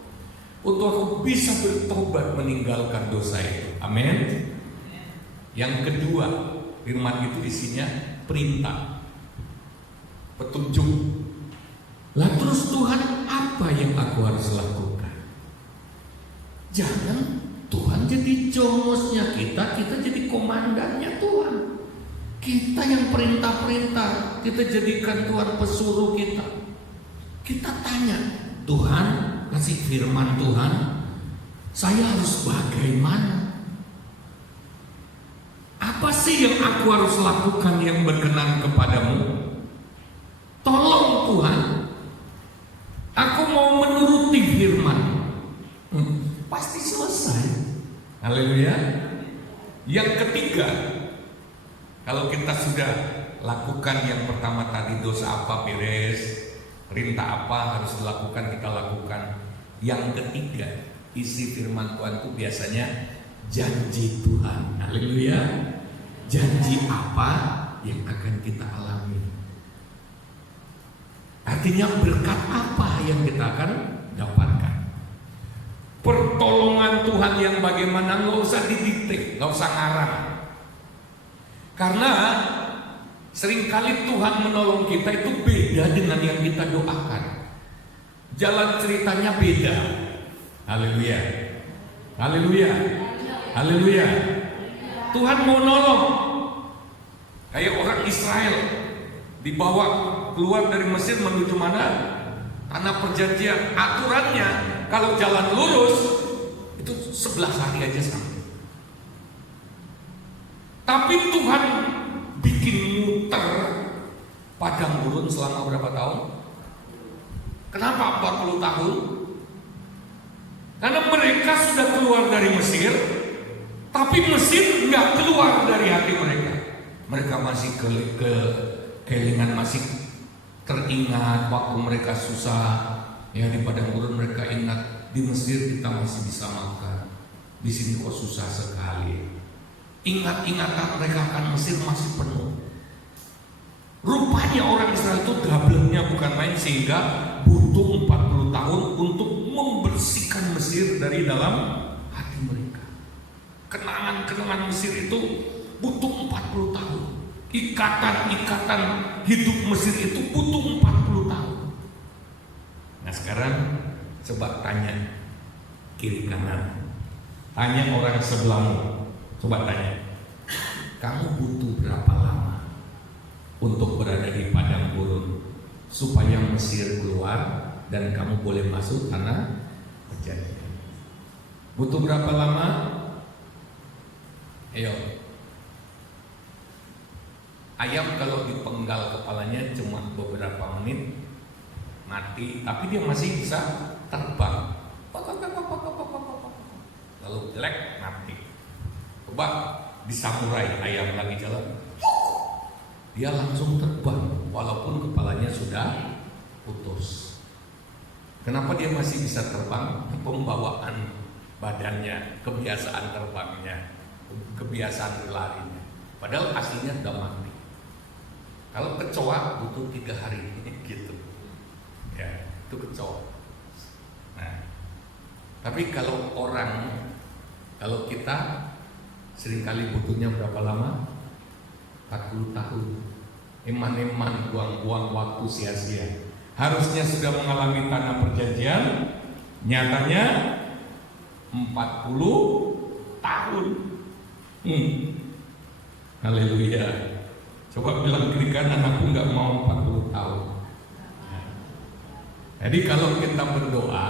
untuk aku bisa bertobat meninggalkan dosa itu. Amin. Yang kedua, firman itu isinya perintah, petunjuk. Lah terus Tuhan, apa yang aku harus lakukan? Jangan Tuhan jadi jongosnya kita jadi komandannya Tuhan. Kita yang perintah-perintah, kita jadikan Tuhan pesuruh kita. Kita tanya, Tuhan, kasih firman Tuhan, saya harus bagaimana? Apa sih yang aku harus lakukan yang berkenan kepadamu? Tolong Tuhan, aku mau menuruti firman. Pasti selesai. Haleluya. Yang ketiga, kalau kita sudah lakukan yang pertama tadi, dosa apa beres, perintah apa harus dilakukan, kita lakukan. Yang ketiga, isi firman Tuhan itu biasanya janji Tuhan. Haleluya. Janji apa yang akan kita alami? Artinya berkat apa yang kita akan dapatkan? Pertolongan Tuhan yang bagaimana, nggak usah didikte, nggak usah ngarang. Karena seringkali Tuhan menolong kita itu beda dengan yang kita doakan. Jalan ceritanya beda. Haleluya. Haleluya. Haleluya. Tuhan mau nolong. Kayak orang Israel dibawa keluar dari Mesir menuju mana? Tanah perjanjian. Aturannya kalau jalan lurus itu 11 hari aja sampai. Tapi Tuhan bikin muter padang gurun selama berapa tahun? Kenapa 40 tahun? Karena mereka sudah keluar dari Mesir, tapi Mesir nggak keluar dari hati mereka. Mereka masih kelingan, masih teringat waktu mereka susah. Ya, di padang gurun mereka ingat, di Mesir kita masih bisa makan, di sini kok susah sekali. Ingat-ingatan mereka akan Mesir masih penuh. Rupanya orang Israel itu double-nya bukan main, sehingga butuh 40 tahun untuk membersihkan Mesir dari dalam hati mereka. Kenangan-kenangan Mesir itu butuh 40 tahun. Ikatan-ikatan hidup Mesir itu butuh 40 tahun. Nah sekarang coba tanya kiri kanan, tanya orang sebelahmu, coba tanya, kamu butuh berapa lama untuk berada di padang gurun supaya Mesir keluar dan kamu boleh masuk tanah perjanjian? Butuh berapa lama? Ayo. Ayam kalau dipenggal kepalanya cuma beberapa menit mati, tapi dia masih bisa terbang. Lalu jelek mati. Coba disamurai ayam lagi jalan, dia langsung terbang walaupun kepalanya sudah putus. Kenapa dia masih bisa terbang? Pembawaan badannya, kebiasaan terbangnya, kebiasaan larinya. Padahal aslinya sudah mati. Kalau kecoa butuh 3 hari gitu. Ya, itu kecoa. Nah, Tapi kalau kita seringkali butuhnya berapa lama? 40 tahun. Eman-eman buang-buang waktu sia-sia. Harusnya sudah mengalami tanah perjanjian, nyatanya 40 tahun. Haleluya. Coba bilang kiri kanan, aku nggak mau 40 tahun. Jadi kalau kita berdoa,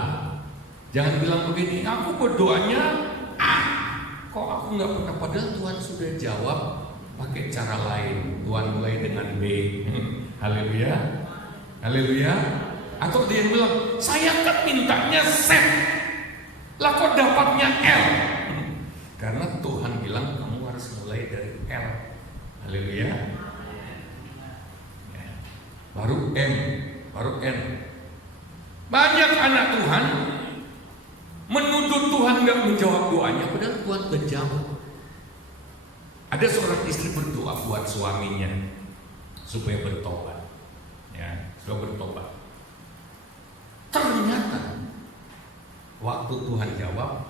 jangan bilang begini, aku berdoanya kok aku nggak pernah, padahal Tuhan sudah jawab pakai cara lain. Tuhan mulai dengan B. Haleluya. Haleluya. Atau dia bilang, saya kan mintanya Z, lah kok dapatnya L? Karena Tuhan bilang kamu harus mulai dari L. Haleluya. Baru M, baru N. Banyak anak Tuhan menuduh Tuhan nggak menjawab doanya, padahal Tuhan menjawab. Ada seorang istri berdoa buat suaminya supaya bertobat, ya, supaya bertobat. Ternyata waktu Tuhan jawab,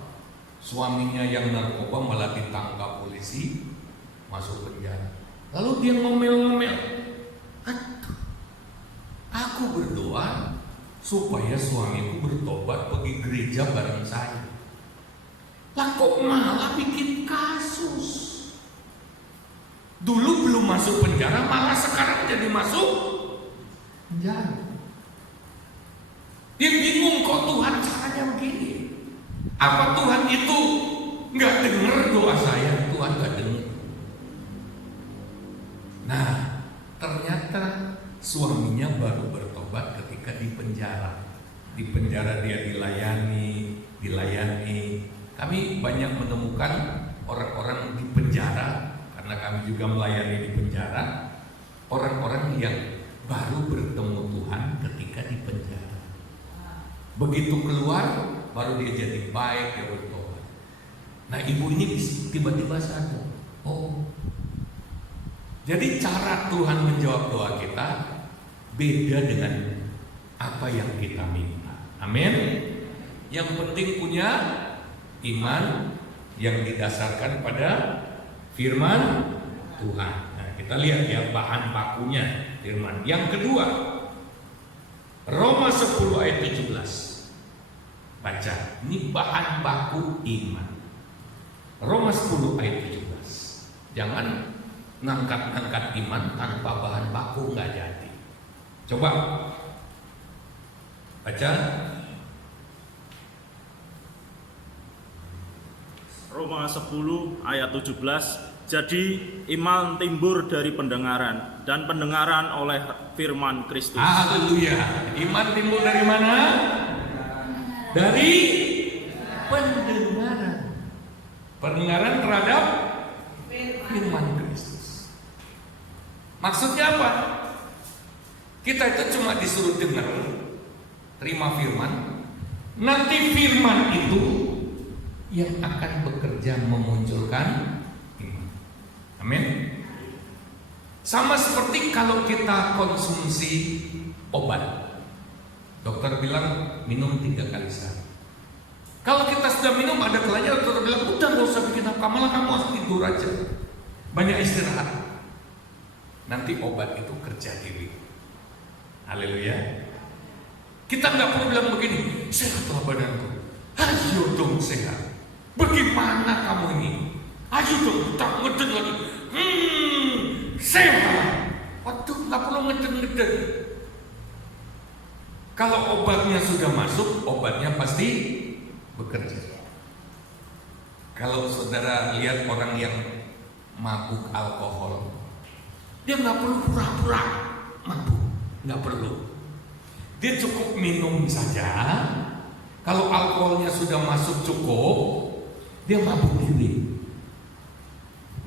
suaminya yang narkoba malah ditangkap polisi, masuk penjara. Lalu dia ngomel-ngomel, aduh, aku berdoa supaya suamiku bertobat, pergi gereja bareng saya. Lah kok malah bikin kasus. Dulu belum masuk penjara, malah sekarang jadi masuk penjara. Dia bingung, kok Tuhan caranya begini. Apa Tuhan itu nggak dengar doa saya? Tuhan nggak dengar. Nah, ternyata suaminya baru bertobat ketika di penjara. Di penjara dia dilayani. Kami banyak menemukan orang-orang di penjara, karena kami juga melayani di penjara, orang-orang yang baru bertemu Tuhan ketika di penjara. Begitu keluar, baru dia jadi baik, dia bertobat. Nah, ibu ini tiba-tiba sadar, oh, jadi cara Tuhan menjawab doa kita beda dengan apa yang kita minta. Amin. Yang penting punya iman yang didasarkan pada firman Tuhan. Nah, kita lihat ya bahan bakunya firman. Yang kedua, Roma 10 ayat 17. Baca, ini bahan baku iman. Roma 10 ayat 17. Jangan ngangkat-ngangkat iman tanpa bahan baku, nggak jadi. Coba baca. Roma 10 ayat 17. Jadi iman timbul dari pendengaran, dan pendengaran oleh firman Kristus. Haleluya. Iman timbul dari mana? Dari pendengaran. Pendengaran terhadap firman Kristus. Maksudnya apa? Kita itu cuma disuruh dengar, terima firman. Nanti firman itu yang akan bekerja memunculkan iman. Amin. Sama seperti kalau kita konsumsi obat, dokter bilang minum 3 kali sehari. Kalau kita sudah minum, ada kalanya dokter bilang udah gak usah bikin apa, malah kamu harus tidur aja, banyak istirahat. Nanti obat itu kerja diri. Haleluya. Kita nggak perlu bilang begini, sehatlah badanku, ayo dong sehat. Bagaimana kamu ini? Ayo dong, tak ngeden lagi. Sehat. Waduh, nggak perlu ngeden-ngeden. Kalau obatnya sudah masuk, obatnya pasti bekerja. Kalau saudara lihat orang yang mabuk alkohol, dia nggak perlu pura-pura mabuk, nggak perlu. Dia cukup minum saja. Kalau alkoholnya sudah masuk cukup, dia mabuk diri,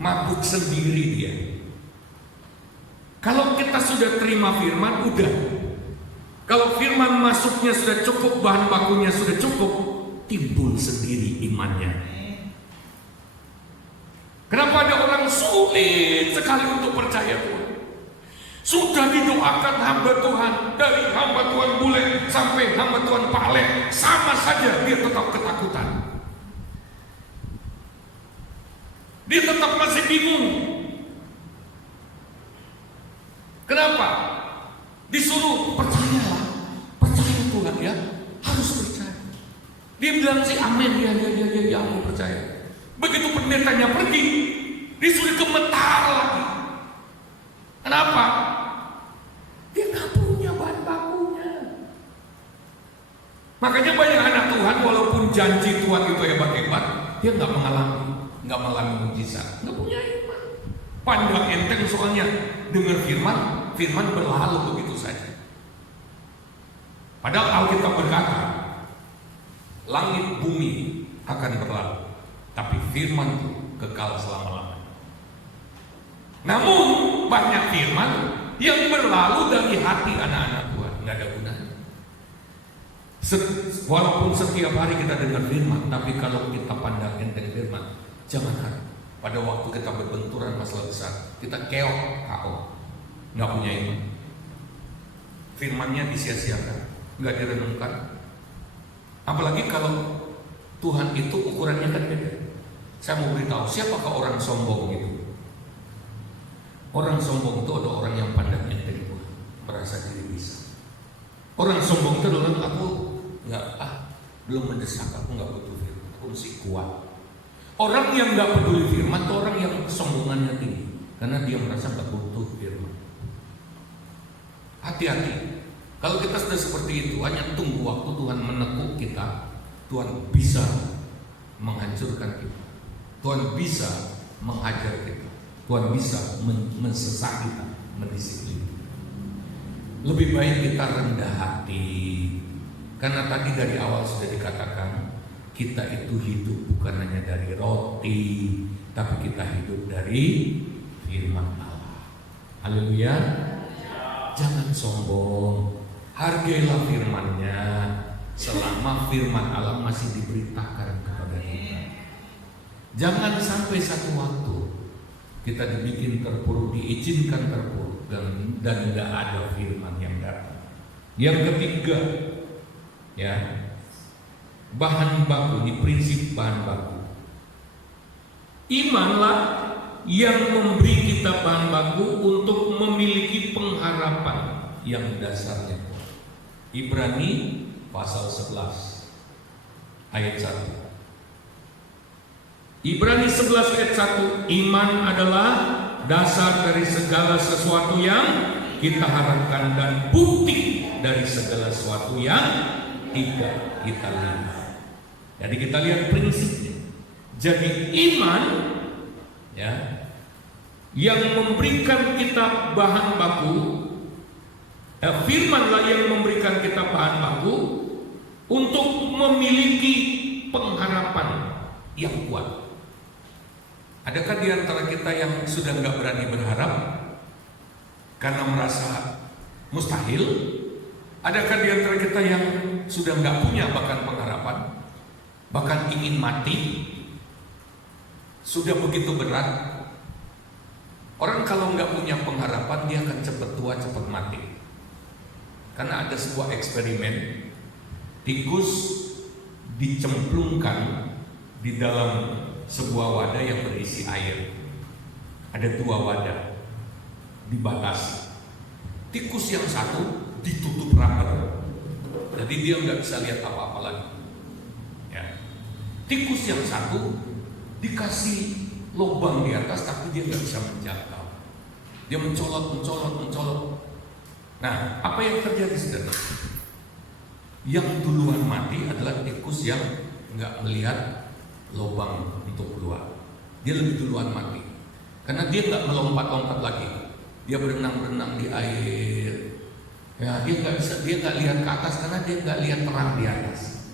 mabuk sendiri dia. Kalau kita sudah terima firman, udah. Kalau firman masuknya sudah cukup, bahan bakunya sudah cukup, timbul sendiri imannya. Kenapa ada orang sulit sekali untuk percaya Tuhan? Sudah didoakan hamba Tuhan, dari hamba Tuhan Bule sampai hamba Tuhan Pak Ale, sama saja dia tetap ketakutan. Dia tetap masih bingung. Kenapa? Disuruh percayalah, percaya Tuhan ya, harus percaya. Dia bilang sih amin, ya aku percaya. Begitu pendetanya pergi, disuruh gemetar lagi. Kenapa? Dia nggak punya bahan bakunya. Makanya banyak anak Tuhan walaupun janji Tuhan itu hebat-hebat, dia nggak mengalami mujizat, nggak punya iman. Pandang enteng soalnya dengar firman berlalu begitu saja. Padahal Alkitab berkata, langit bumi akan berlalu, tapi firman itu kekal selama-lamanya. Namun banyak firman yang berlalu dari hati anak-anak Tuhan, nggak ada gunanya. Walaupun setiap hari kita dengar firman, tapi kalau kita pandang enteng firman, jangan harap pada waktu kita berbenturan masalah besar, kita keok, nggak punya iman. Firmannya disia-siakan, nggak direnungkan. Apalagi kalau Tuhan itu ukurannya kan beda. Saya mau beritahu, siapakah orang sombong itu? Orang sombong itu ada orang yang pandang enteng Tuhan, merasa diri bisa. Orang sombong itu adalah aku belum mendesak, aku nggak butuh firman, aku mesti kuat. Orang yang nggak peduli firman itu orang yang kesombongannya tinggi, karena dia merasa nggak butuh firman. Hati-hati, kalau kita sudah seperti itu, hanya tunggu waktu Tuhan menekuk kita, Tuhan bisa menghancurkan kita, Tuhan bisa menghajar kita, Tuhan bisa mensesak kita, mendisiplin. Lebih baik kita rendah hati, karena tadi dari awal sudah dikatakan, kita itu hidup bukan hanya dari roti, tapi kita hidup dari firman Allah. Haleluya. Jangan sombong, hargailah firman-Nya selama firman Allah masih diberitakan kepada kita. Jangan sampai satu waktu kita dibikin terpuruk, diizinkan terpuruk, dan tidak ada firman yang datang. Yang ketiga, ya, bahan baku, ini prinsip bahan baku. Imanlah yang memberi kita bahan baku untuk memiliki pengharapan yang dasarnya. Ibrani pasal 11 ayat 1. Ibrani 11 ayat 1, iman adalah dasar dari segala sesuatu yang kita harapkan dan bukti dari segala sesuatu yang tidak kita lihat. Jadi kita lihat prinsipnya. Jadi iman, ya, yang memberikan kita bahan baku, firmanlah yang memberikan kita bahan baku untuk memiliki pengharapan yang kuat. Adakah di antara kita yang sudah nggak berani berharap karena merasa mustahil? Adakah di antara kita yang sudah nggak punya bahkan pengharapan, bahkan ingin mati? Sudah begitu berat. Orang kalau nggak punya pengharapan, dia akan cepat tua, cepat mati. Karena ada sebuah eksperimen, tikus dicemplungkan di dalam sebuah wadah yang berisi air. Ada 2 wadah, dibatasi. Tikus yang satu ditutup rapat, jadi dia nggak bisa lihat apa-apa lagi. Ya. Tikus yang satu dikasih lubang di atas, tapi dia nggak bisa menjangkau. Dia mencolot. Nah, apa yang terjadi saudara? Yang duluan mati adalah tikus yang nggak melihat lubang untuk keluar. Dia lebih duluan mati, karena dia nggak melompat-lompat lagi. Dia berenang-berenang di air. Ya, dia nggak lihat ke atas karena dia nggak lihat terang di atas.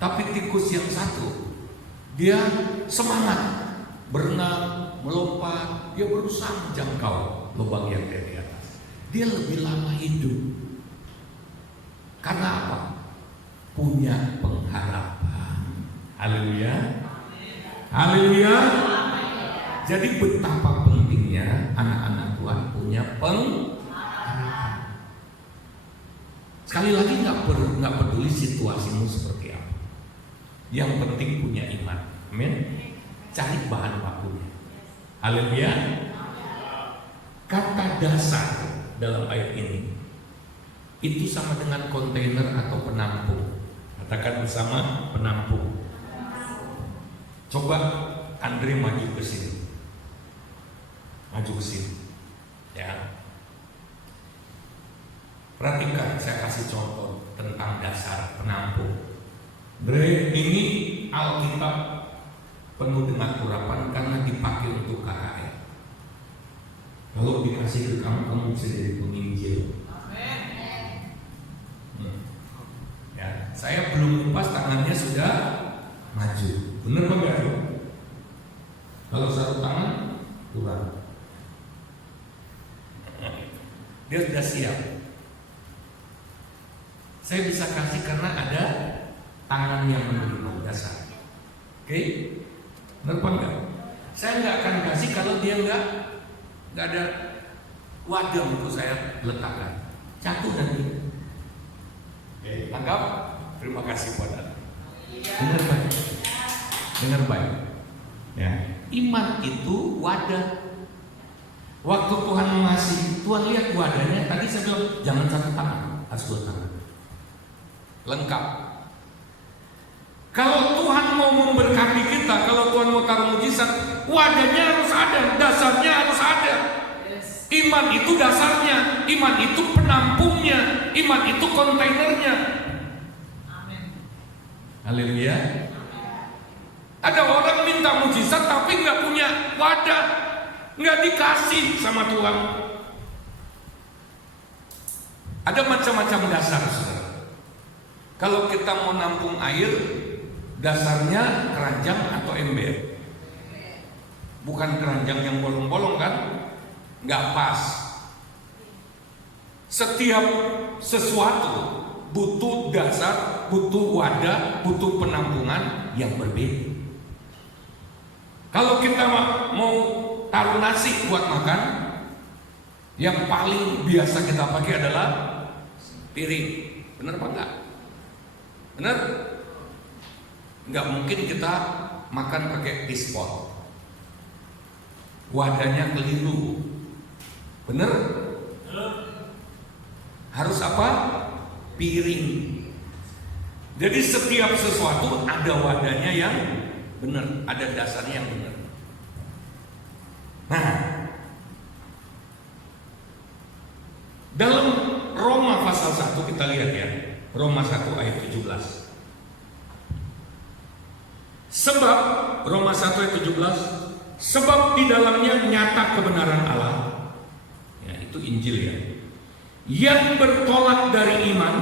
Tapi tikus yang satu, dia semangat berenang, melompat, dia berusaha menjangkau lubang yang ada di atas. Dia lebih lama hidup. Karena apa? Punya pengharapan. Haleluya. Haleluya. Jadi betapa pentingnya anak-anak Tuhan punya pengharapan. Sekali lagi nggak peduli situasimu seperti apa. Yang penting punya iman. Amin. Cari bahan bakunya. Haleluya. Kata dasar dalam ayat ini itu sama dengan kontainer atau penampung. Katakan bersama, penampung. Coba Andre maju ke sini. Maju ke sini. Ya. Perhatikan, saya kasih contoh tentang dasar penampung. Andre, ini Alkitab penuh dengan urapan karena dipakai untuk KKR. Kalau dikasih ke kamu, kamu bisa jadi penginjil. Ya, saya belum lepas tangannya sudah maju. Bener enggak? Kalau satu tangan kurang. Dia sudah siap. Saya bisa kasih karena ada tangan yang menerima dasar. Oke? Bener enggak? Saya nggak akan kasih kalau dia nggak ada wadah untuk saya letakkan. Jatuh nanti. Oke, tangkap. Terima kasih buat Anda. Dengar baik. Dengar baik. Ya, iman itu wadah. Waktu Tuhan mengasihi, Tuhan lihat wadahnya. Tadi saya bilang jangan satu tangan, harus dua tangan. Lengkap. Kalau Tuhan mau memberkati kita, kalau Tuhan mau taruh mujizat, wadahnya harus ada, dasarnya harus ada. Iman itu dasarnya, iman itu penampungnya, iman itu kontainernya. Haleluya. Ada orang minta mujizat tapi nggak punya wadah, nggak dikasih sama Tuhan. Ada macam-macam dasar, saudara. Kalau kita mau nampung air, dasarnya keranjang atau ember. Bukan keranjang yang bolong-bolong kan? Nggak pas. Setiap sesuatu butuh dasar, butuh wadah, butuh penampungan yang berbeda. Kalau kita mau taruh nasi buat makan, yang paling biasa kita pakai adalah piring. Benar apa enggak? Benar? Nggak mungkin kita makan pakai dispot. Wadahnya keliru. Benar? Harus apa? Piring. Jadi setiap sesuatu ada wadahnya yang benar, ada dasarnya yang benar. Nah, dalam Roma pasal 1 kita lihat ya, Roma 1 ayat 17. Sebab Roma 1 ayat 17, sebab di dalamnya nyata kebenaran Allah. Ya, itu Injil ya. Yang bertolak dari iman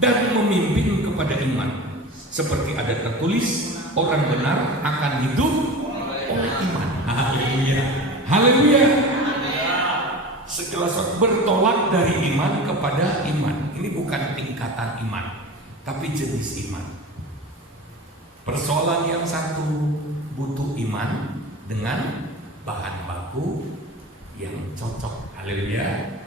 dan memimpin kepada iman. Seperti ada tertulis, orang benar akan hidup oleh iman. Haleluya. Haleluya. Sekelas bertolak dari iman kepada iman. Ini bukan tingkatan iman, tapi jenis iman. Persoalan yang satu, butuh iman dengan bahan baku yang cocok. Haleluya.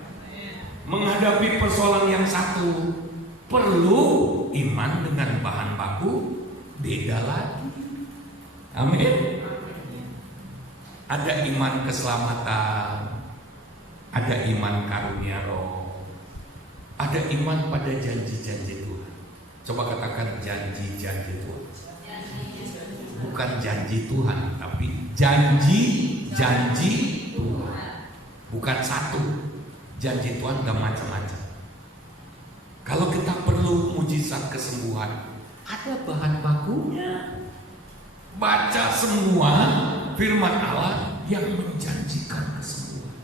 Menghadapi persoalan yang satu, perlu iman dengan bahan baku beda lagi. Amin. Ada iman keselamatan, ada iman karunia roh, ada iman pada janji-janji Tuhan. Coba katakan janji-janji Tuhan. Bukan janji Tuhan, tapi janji-janji Tuhan. Bukan satu. Janji Tuhan gak macam-macam. Kalau kita perlu mujizat kesembuhan, ada bahan bakunya. Baca semua firman Allah yang menjanjikan kesembuhan.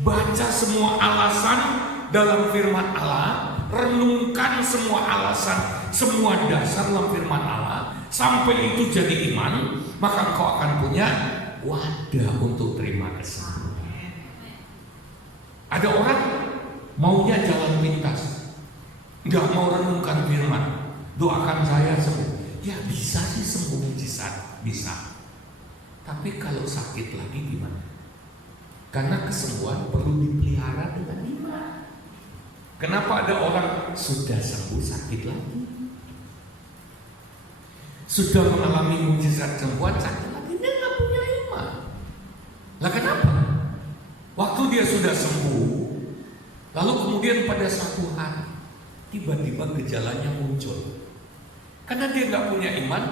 Baca semua alasan dalam firman Allah, renungkan semua alasan, semua dasar dalam firman Allah, sampai itu jadi iman, maka kau akan punya wadah untuk terima kesembuhan. Ada orang maunya jalan pintas, nggak mau renungkan firman, doakan saya sembuh. Ya bisa sih sembuh mujizat, bisa. Tapi kalau sakit lagi gimana? Karena kesembuhan perlu dipelihara dengan iman. Kenapa ada orang sudah sembuh sakit lagi? Sudah mengalami mujizat sembuhan sakit lagi, dia nggak punya iman. Lah kenapa? Waktu dia sudah sembuh, lalu kemudian pada suatu hari tiba-tiba gejalanya muncul. Karena dia nggak punya iman,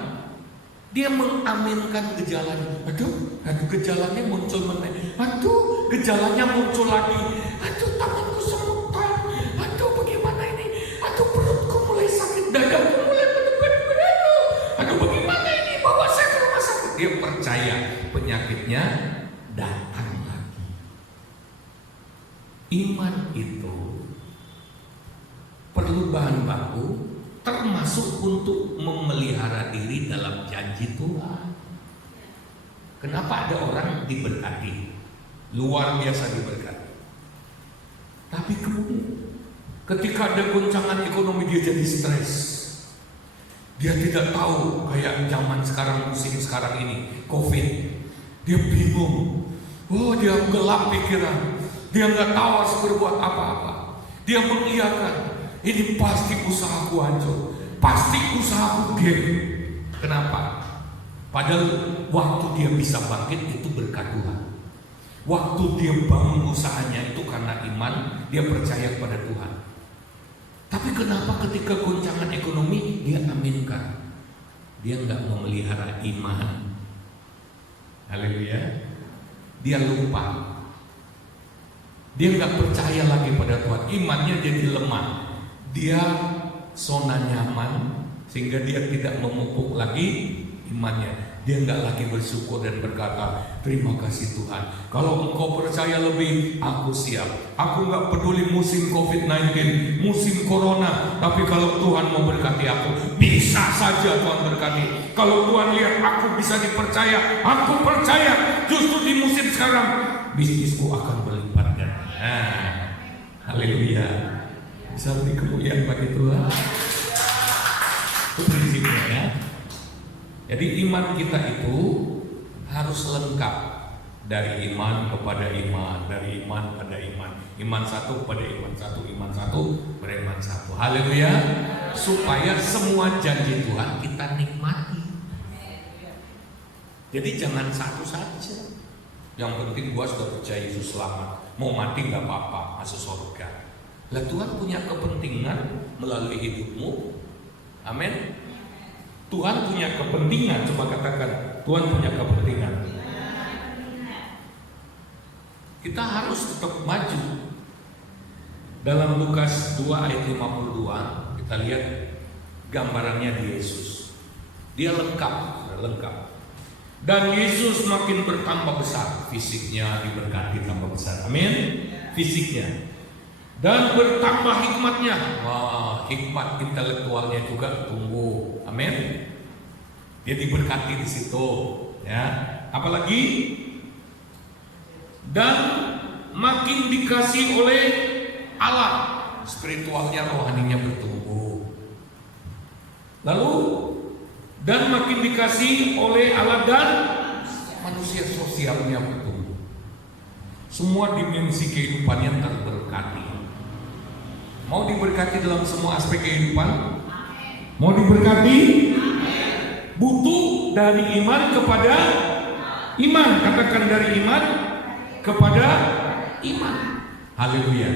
dia mengaminkan gejalanya. Aduh, gejalanya muncul menaik. Aduh, gejalanya muncul lagi. Aduh, tanganku semutan. Aduh, bagaimana ini? Aduh, perutku mulai sakit, dadaku mulai mendekat. Aduh, bagaimana ini? Bawa saya ke rumah sakit. Dia percaya penyakitnya datang lagi. Iman itu perlu bahan baku, termasuk untuk memelihara diri dalam janji Tuhan. Kenapa ada orang diberkati, luar biasa diberkati, tapi kemudian ketika ada goncangan ekonomi dia jadi stres. Dia tidak tahu, kayak zaman sekarang, musim sekarang ini, COVID. Dia bingung, dia gelap pikiran, dia nggak tahu harus berbuat apa-apa. Dia mengiyakan, ini pasti usahaku hancur, pasti usahaku gede. Kenapa? Padahal waktu dia bisa bangkit itu berkat Tuhan. Waktu dia bangun usahanya itu karena iman, dia percaya kepada Tuhan. Tapi kenapa ketika goncangan ekonomi dia aminkan? Dia nggak memelihara iman. Haleluya. Dia lupa. Dia nggak percaya lagi pada Tuhan. Imannya jadi lemah. Dia zona nyaman sehingga dia tidak memupuk lagi imannya. Dia nggak lagi bersyukur dan berkata, terima kasih Tuhan. Kalau Engkau percaya lebih, aku siap. Aku nggak peduli musim COVID-19, musim Corona. Tapi kalau Tuhan mau berkati aku, bisa saja Tuhan berkati. Kalau Tuhan lihat aku bisa dipercaya, aku percaya. Justru di musim sekarang, bisnisku akan berlipat ganda. Haleluya. Bisa lebih kemuliaan bagi Tuhan. Itu prinsipnya ya. Jadi iman kita itu harus lengkap, dari iman kepada iman, dari iman pada iman, iman satu kepada iman satu, iman satu beriman satu. Haleluya. Supaya semua janji Tuhan kita nikmati. Jadi jangan satu saja. Yang penting gua sudah percaya Yesus selamat, mau mati nggak apa-apa, masuk surga. Lah Tuhan punya kepentingan melalui hidupmu. Amin. Tuhan punya kepentingan, coba katakan, Tuhan punya kepentingan. Kita harus tetap maju. Dalam Lukas 2 ayat 52, kita lihat gambarannya di Yesus. Dia lengkap. Dan Yesus makin bertambah besar, fisiknya diberkati tambah besar. Amin. Fisiknya. Dan bertambah hikmatnya. Wah, hikmat intelektualnya juga tumbuh. Amin. Dia diberkati di situ, ya. Apalagi dan makin dikasih oleh Allah, spiritualnya, rohaninya bertumbuh. Lalu dan makin dikasih oleh Allah dan manusia sosialnya bertumbuh. Semua dimensi kehidupannya terberkati. Mau diberkati dalam semua aspek kehidupan? Mau diberkati? Butuh dari iman kepada iman. Katakan dari iman kepada iman. Haleluya.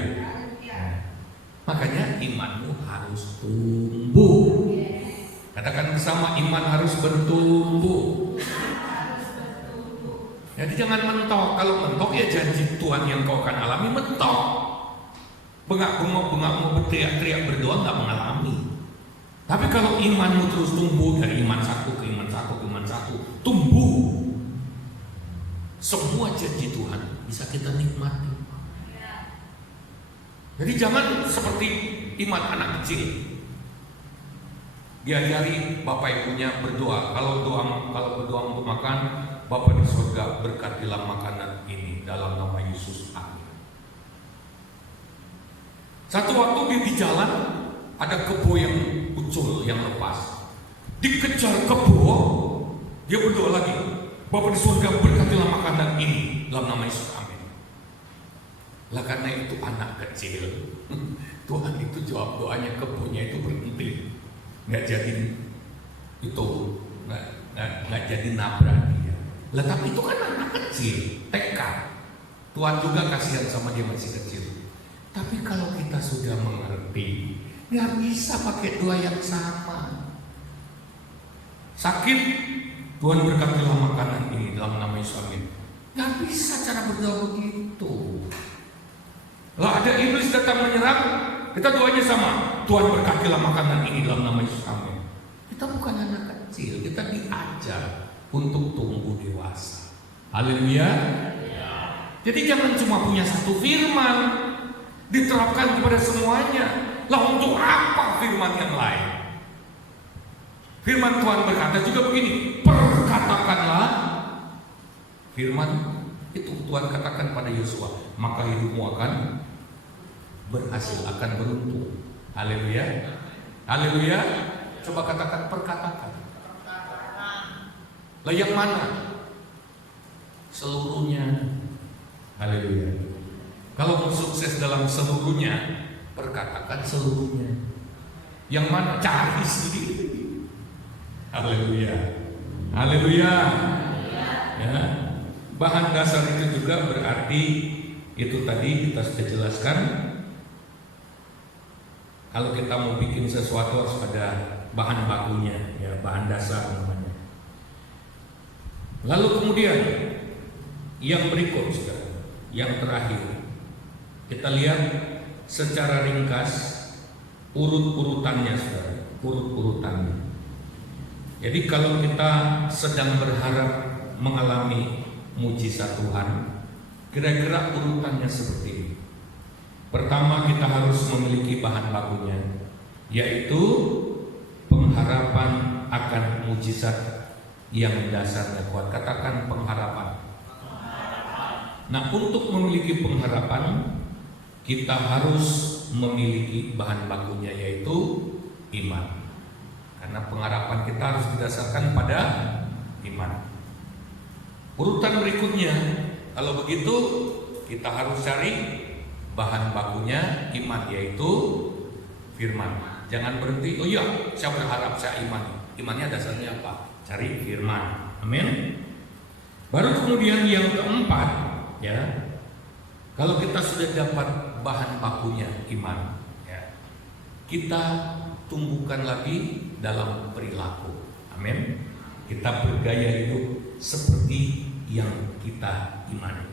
Makanya imanmu harus tumbuh. Katakan bersama, iman harus bertumbuh. Jadi jangan mentok. Kalau mentok ya janji Tuhan yang kau akan alami mentok. Bengak-bengok berteriak-teriak berdoa nggak mengalami. Tapi kalau imanmu terus tumbuh dari iman satu ke iman satu ke iman satu, tumbuh, semua janji Tuhan bisa kita nikmati. Jadi jangan seperti iman anak kecil. Diajari bapak ibunya berdoa. Kalau berdoa untuk makan, Bapa di surga berkatilah makanan ini dalam nama Yesus. Amin. Satu waktu dia di jalan, ada kebo yang muncul, yang lepas. Dikejar kebo, dia berdoa lagi, Bapa di surga berkatilah makanan ini dalam nama Yesus. Amin. Lah karena itu anak kecil, Tuhan itu jawab doanya, kebunnya itu berhenti, nggak jadi itu, nggak jadi nabrak dia. Lah tapi itu kan anak kecil, TK. Tuhan juga kasihan sama dia masih kecil. Tapi kalau kita sudah mengerti, nggak bisa pakai doa yang sama. Sakit, Tuhan berkatilah makanan ini dalam nama Yesus, amin. Nggak bisa cara berdoa begitu. Lah ada iblis datang menyerang, kita doanya sama, Tuhan berkatilah makanan ini dalam nama Yesus, amin. Kita bukan anak kecil, kita diajar untuk tumbuh dewasa. Haleluya. Jadi jangan cuma punya satu firman diterapkan kepada semuanya. Lah untuk apa firman yang lain? Firman Tuhan berkata juga begini, perkatakanlah firman itu. Tuhan katakan pada Yosua, maka hidupmu akan berhasil, akan beruntung. Haleluya. Haleluya. Coba katakan perkatakan. Lah yang mana? Seluruhnya. Haleluya. Kalau mau sukses dalam seluruhnya, perkatakan seluruhnya. Yang mana? Cari sendiri. Haleluya. Haleluya. Ya. Bahan dasar itu juga berarti itu tadi kita sudah jelaskan. Kalau kita mau bikin sesuatu harus ada bahan bakunya, ya, bahan dasar namanya. Lalu kemudian yang berikut, saudara, yang terakhir, kita lihat secara ringkas urut-urutannya, saudara, urut-urutannya. Jadi kalau kita sedang berharap mengalami mujizat Tuhan, kira-kira urutannya seperti ini. Pertama, kita harus memiliki bahan bakunya, yaitu pengharapan akan mujizat yang dasarnya kuat. Katakan pengharapan. Nah, untuk memiliki pengharapan, kita harus memiliki bahan bakunya, yaitu iman. Karena pengharapan kita harus didasarkan pada iman. Urutan berikutnya, kalau begitu kita harus cari bahan bakunya iman, yaitu firman. Jangan berhenti, oh iya, saya berharap saya iman. Imannya dasarnya apa? Cari firman. Amin. Baru kemudian yang keempat, ya, kalau kita sudah dapat bahan bakunya iman, ya, kita tumbuhkan lagi dalam perilaku. Amin. Kita bergaya hidup seperti yang kita imani.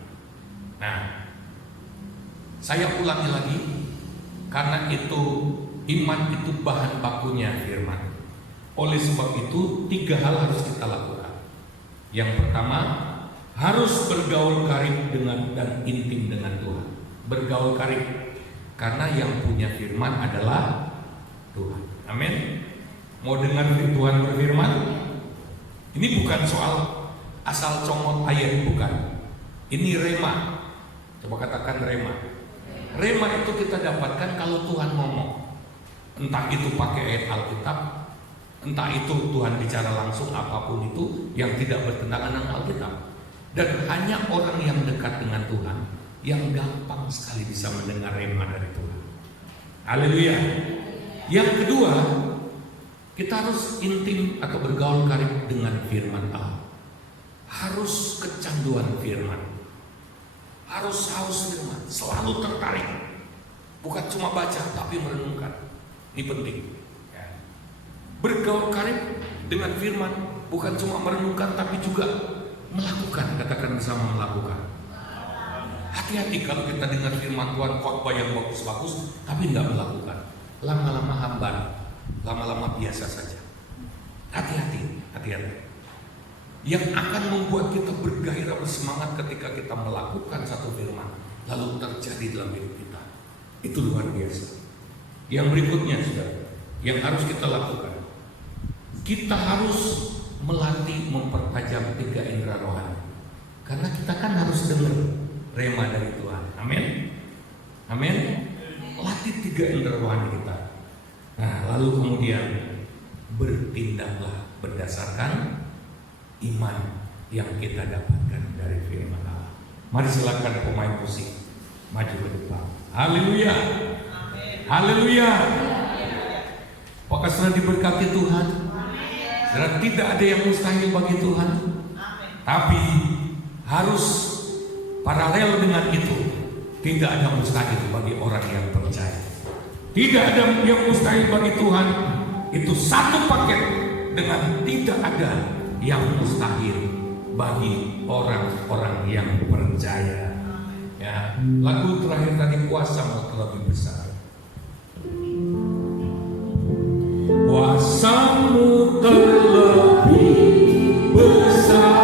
Nah, saya ulangi lagi, karena itu iman itu bahan bakunya firman. Oleh sebab itu 3 hal harus kita lakukan. Yang pertama, harus bergaul karib dengan dan intim dengan Tuhan. Bergaul karib, karena yang punya firman adalah Tuhan. Amin. Mau dengar Tuhan berfirman? Ini bukan soal asal comot ayat, bukan. Ini rema. Coba katakan rema. Rema itu kita dapatkan kalau Tuhan ngomong. Entah itu pakai ayat Alkitab, entah itu Tuhan bicara langsung, apapun itu yang tidak bertentangan dengan Alkitab. Dan hanya orang yang dekat dengan Tuhan yang gampang sekali bisa mendengar rema dari Tuhan. Haleluya. Yang kedua, kita harus intim atau bergaul karib dengan firman Allah. Harus kecanduan firman. Harus haus firman, selalu tertarik. Bukan cuma baca tapi merenungkan. Ini penting, ya. Bergaul karib dengan firman, bukan cuma merenungkan tapi juga melakukan. Katakan bersama, melakukan. Hati-hati kalau kita dengar firman Tuhan, khotbah yang bagus-bagus tapi nggak melakukan. Lama-lama hambar, lama-lama biasa saja. Hati-hati, hati-hati. Yang akan membuat kita bergairah, bersemangat ketika kita melakukan satu firman, lalu terjadi dalam hidup kita. Itu luar biasa. Yang berikutnya, saudara, yang harus kita lakukan, kita harus melatih, mempertajam 3 indera rohani. Karena kita kan harus dengar rema dari Tuhan. Amin. Amin. Latih 3 indera rohani kita. Nah, lalu kemudian bertindaklah berdasarkan iman yang kita dapatkan dari firman Allah. Mari silakan pemain musik maju ke depan. Haleluya. Haleluya. Apakah sudah diberkati Tuhan? Saudara, tidak ada yang mustahil bagi Tuhan. Tapi harus paralel dengan itu, tidak ada mustahil bagi orang yang percaya. Tidak ada yang mustahil bagi Tuhan. Itu satu paket dengan tidak ada yang mustahil bagi orang-orang yang percaya. Ya, lagu terakhir tadi, kuasa mau lebih besar. Kuasamu terlebih besar.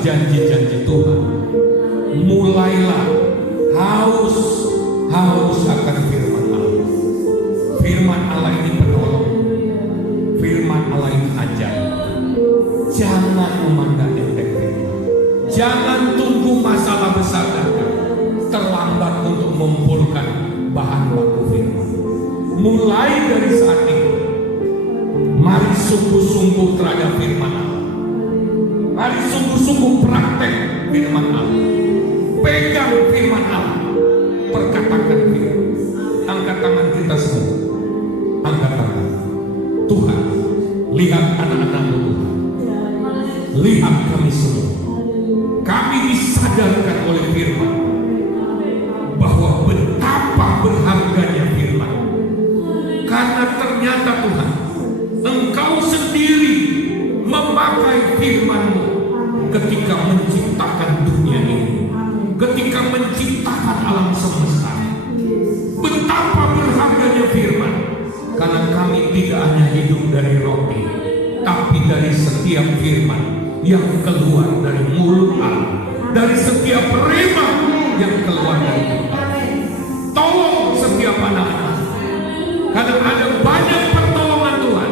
Janji-janji Tuhan, mulailah haus akan firman Allah. Firman Allah ini penolong, firman Allah ini ajaib. Jangan memandang enteng firman, jangan tunggu masalah besar datang terlambat untuk mengumpulkan bahan baku firman. Mulai dari saat ini, mari sungguh-sungguh terhadap firman Allah. Mari sungguh-sungguh praktek firman Allah. Pegang firman Allah. Perkatakan firman. Angkat tangan kita semua. Angkat tangan. Tuhan, lihat anak-anak-Mu Tuhan. Lihat kami semua. Kami disadarkan oleh firman bahwa betapa berharganya firman. Karena ternyata Tuhan, Engkau sendiri memakai firman-Mu ketika menciptakan dunia ini, ketika menciptakan alam semesta. Betapa berharganya firman, karena kami tidak hanya hidup dari roti, tapi dari setiap firman yang keluar dari mulut Allah, dari setiap rema yang keluar dari mulut Allah. Tolong setiap anak-anak, karena ada banyak pertolongan Tuhan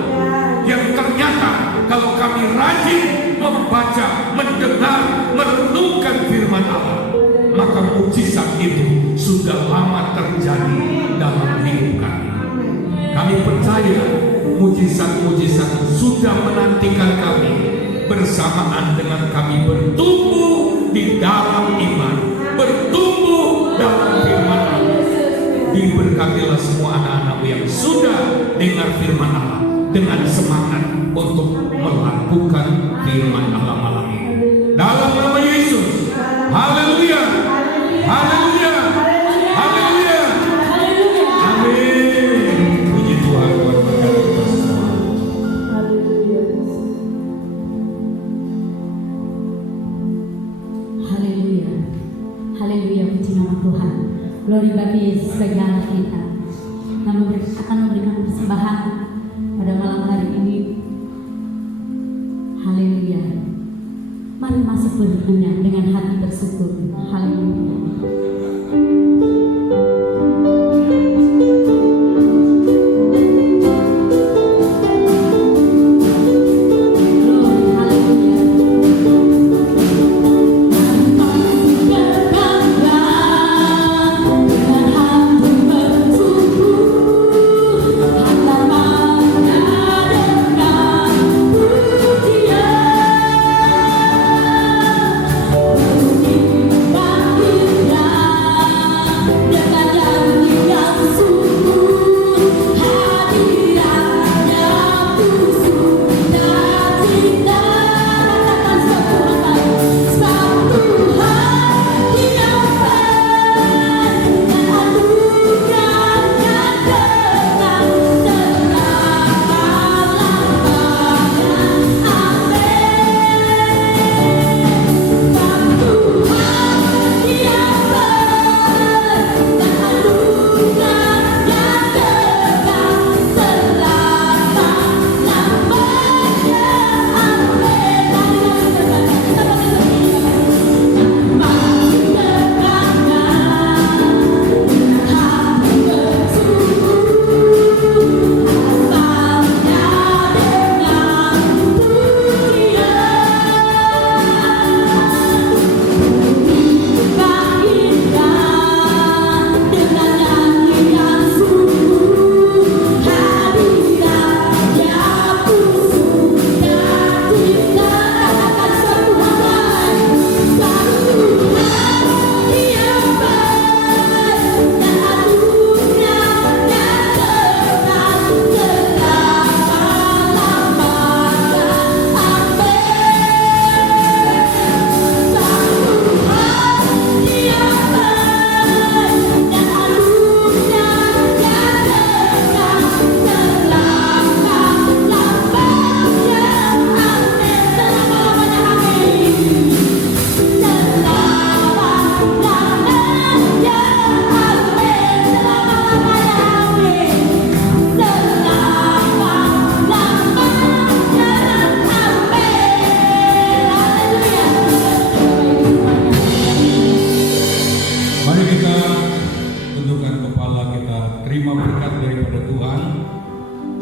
yang ternyata kalau kami rajin membaca, mendengar, merenungkan firman Allah, maka mujizat itu sudah lama terjadi dalam hidup kami. Kami percaya mujizat-mujizat sudah menantikan kami bersamaan dengan kami bertumbuh di dalam iman, bertumbuh dalam firman Allah. Diberkatilah semua anak-anak yang sudah dengar firman Allah dengan semangat untuk melakukan firman Allah malam ini. Dalam nama Yesus, haleluya. Glory bagi Yesus bagi Allah kita. Kami akan memberikan persembahan pada malam hari ini. Haleluya. Mari masuk berikutnya dengan hati bersyukur. Haleluya.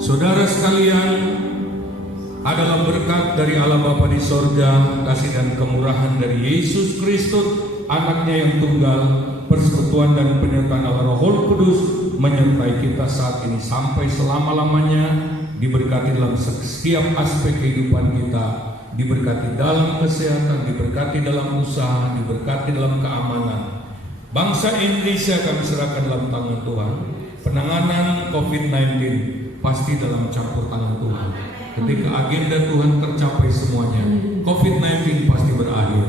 Saudara sekalian, adalah berkat dari Allah Bapa di sorga, kasih dan kemurahan dari Yesus Kristus, anaknya yang tunggal, persekutuan dan penyertaan Allah Roh Kudus menyertai kita saat ini sampai selama-lamanya, diberkati dalam setiap aspek kehidupan kita, diberkati dalam kesehatan, diberkati dalam usaha, diberkati dalam keamanan. Bangsa Indonesia kami serahkan dalam tangan Tuhan. Penanganan COVID-19 pasti dalam campur tangan Tuhan. Ketika agenda Tuhan tercapai semuanya, COVID-19 pasti berakhir.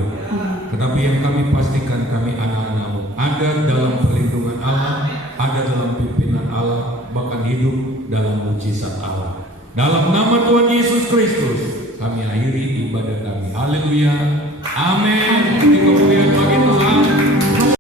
Tetapi yang kami pastikan, kami anak-anak-Mu ada dalam perlindungan Allah, ada dalam pimpinan Allah, bahkan hidup dalam mujizat Allah. Dalam nama Tuhan Yesus Kristus, kami akhiri ibadah kami. Haleluya. Amin.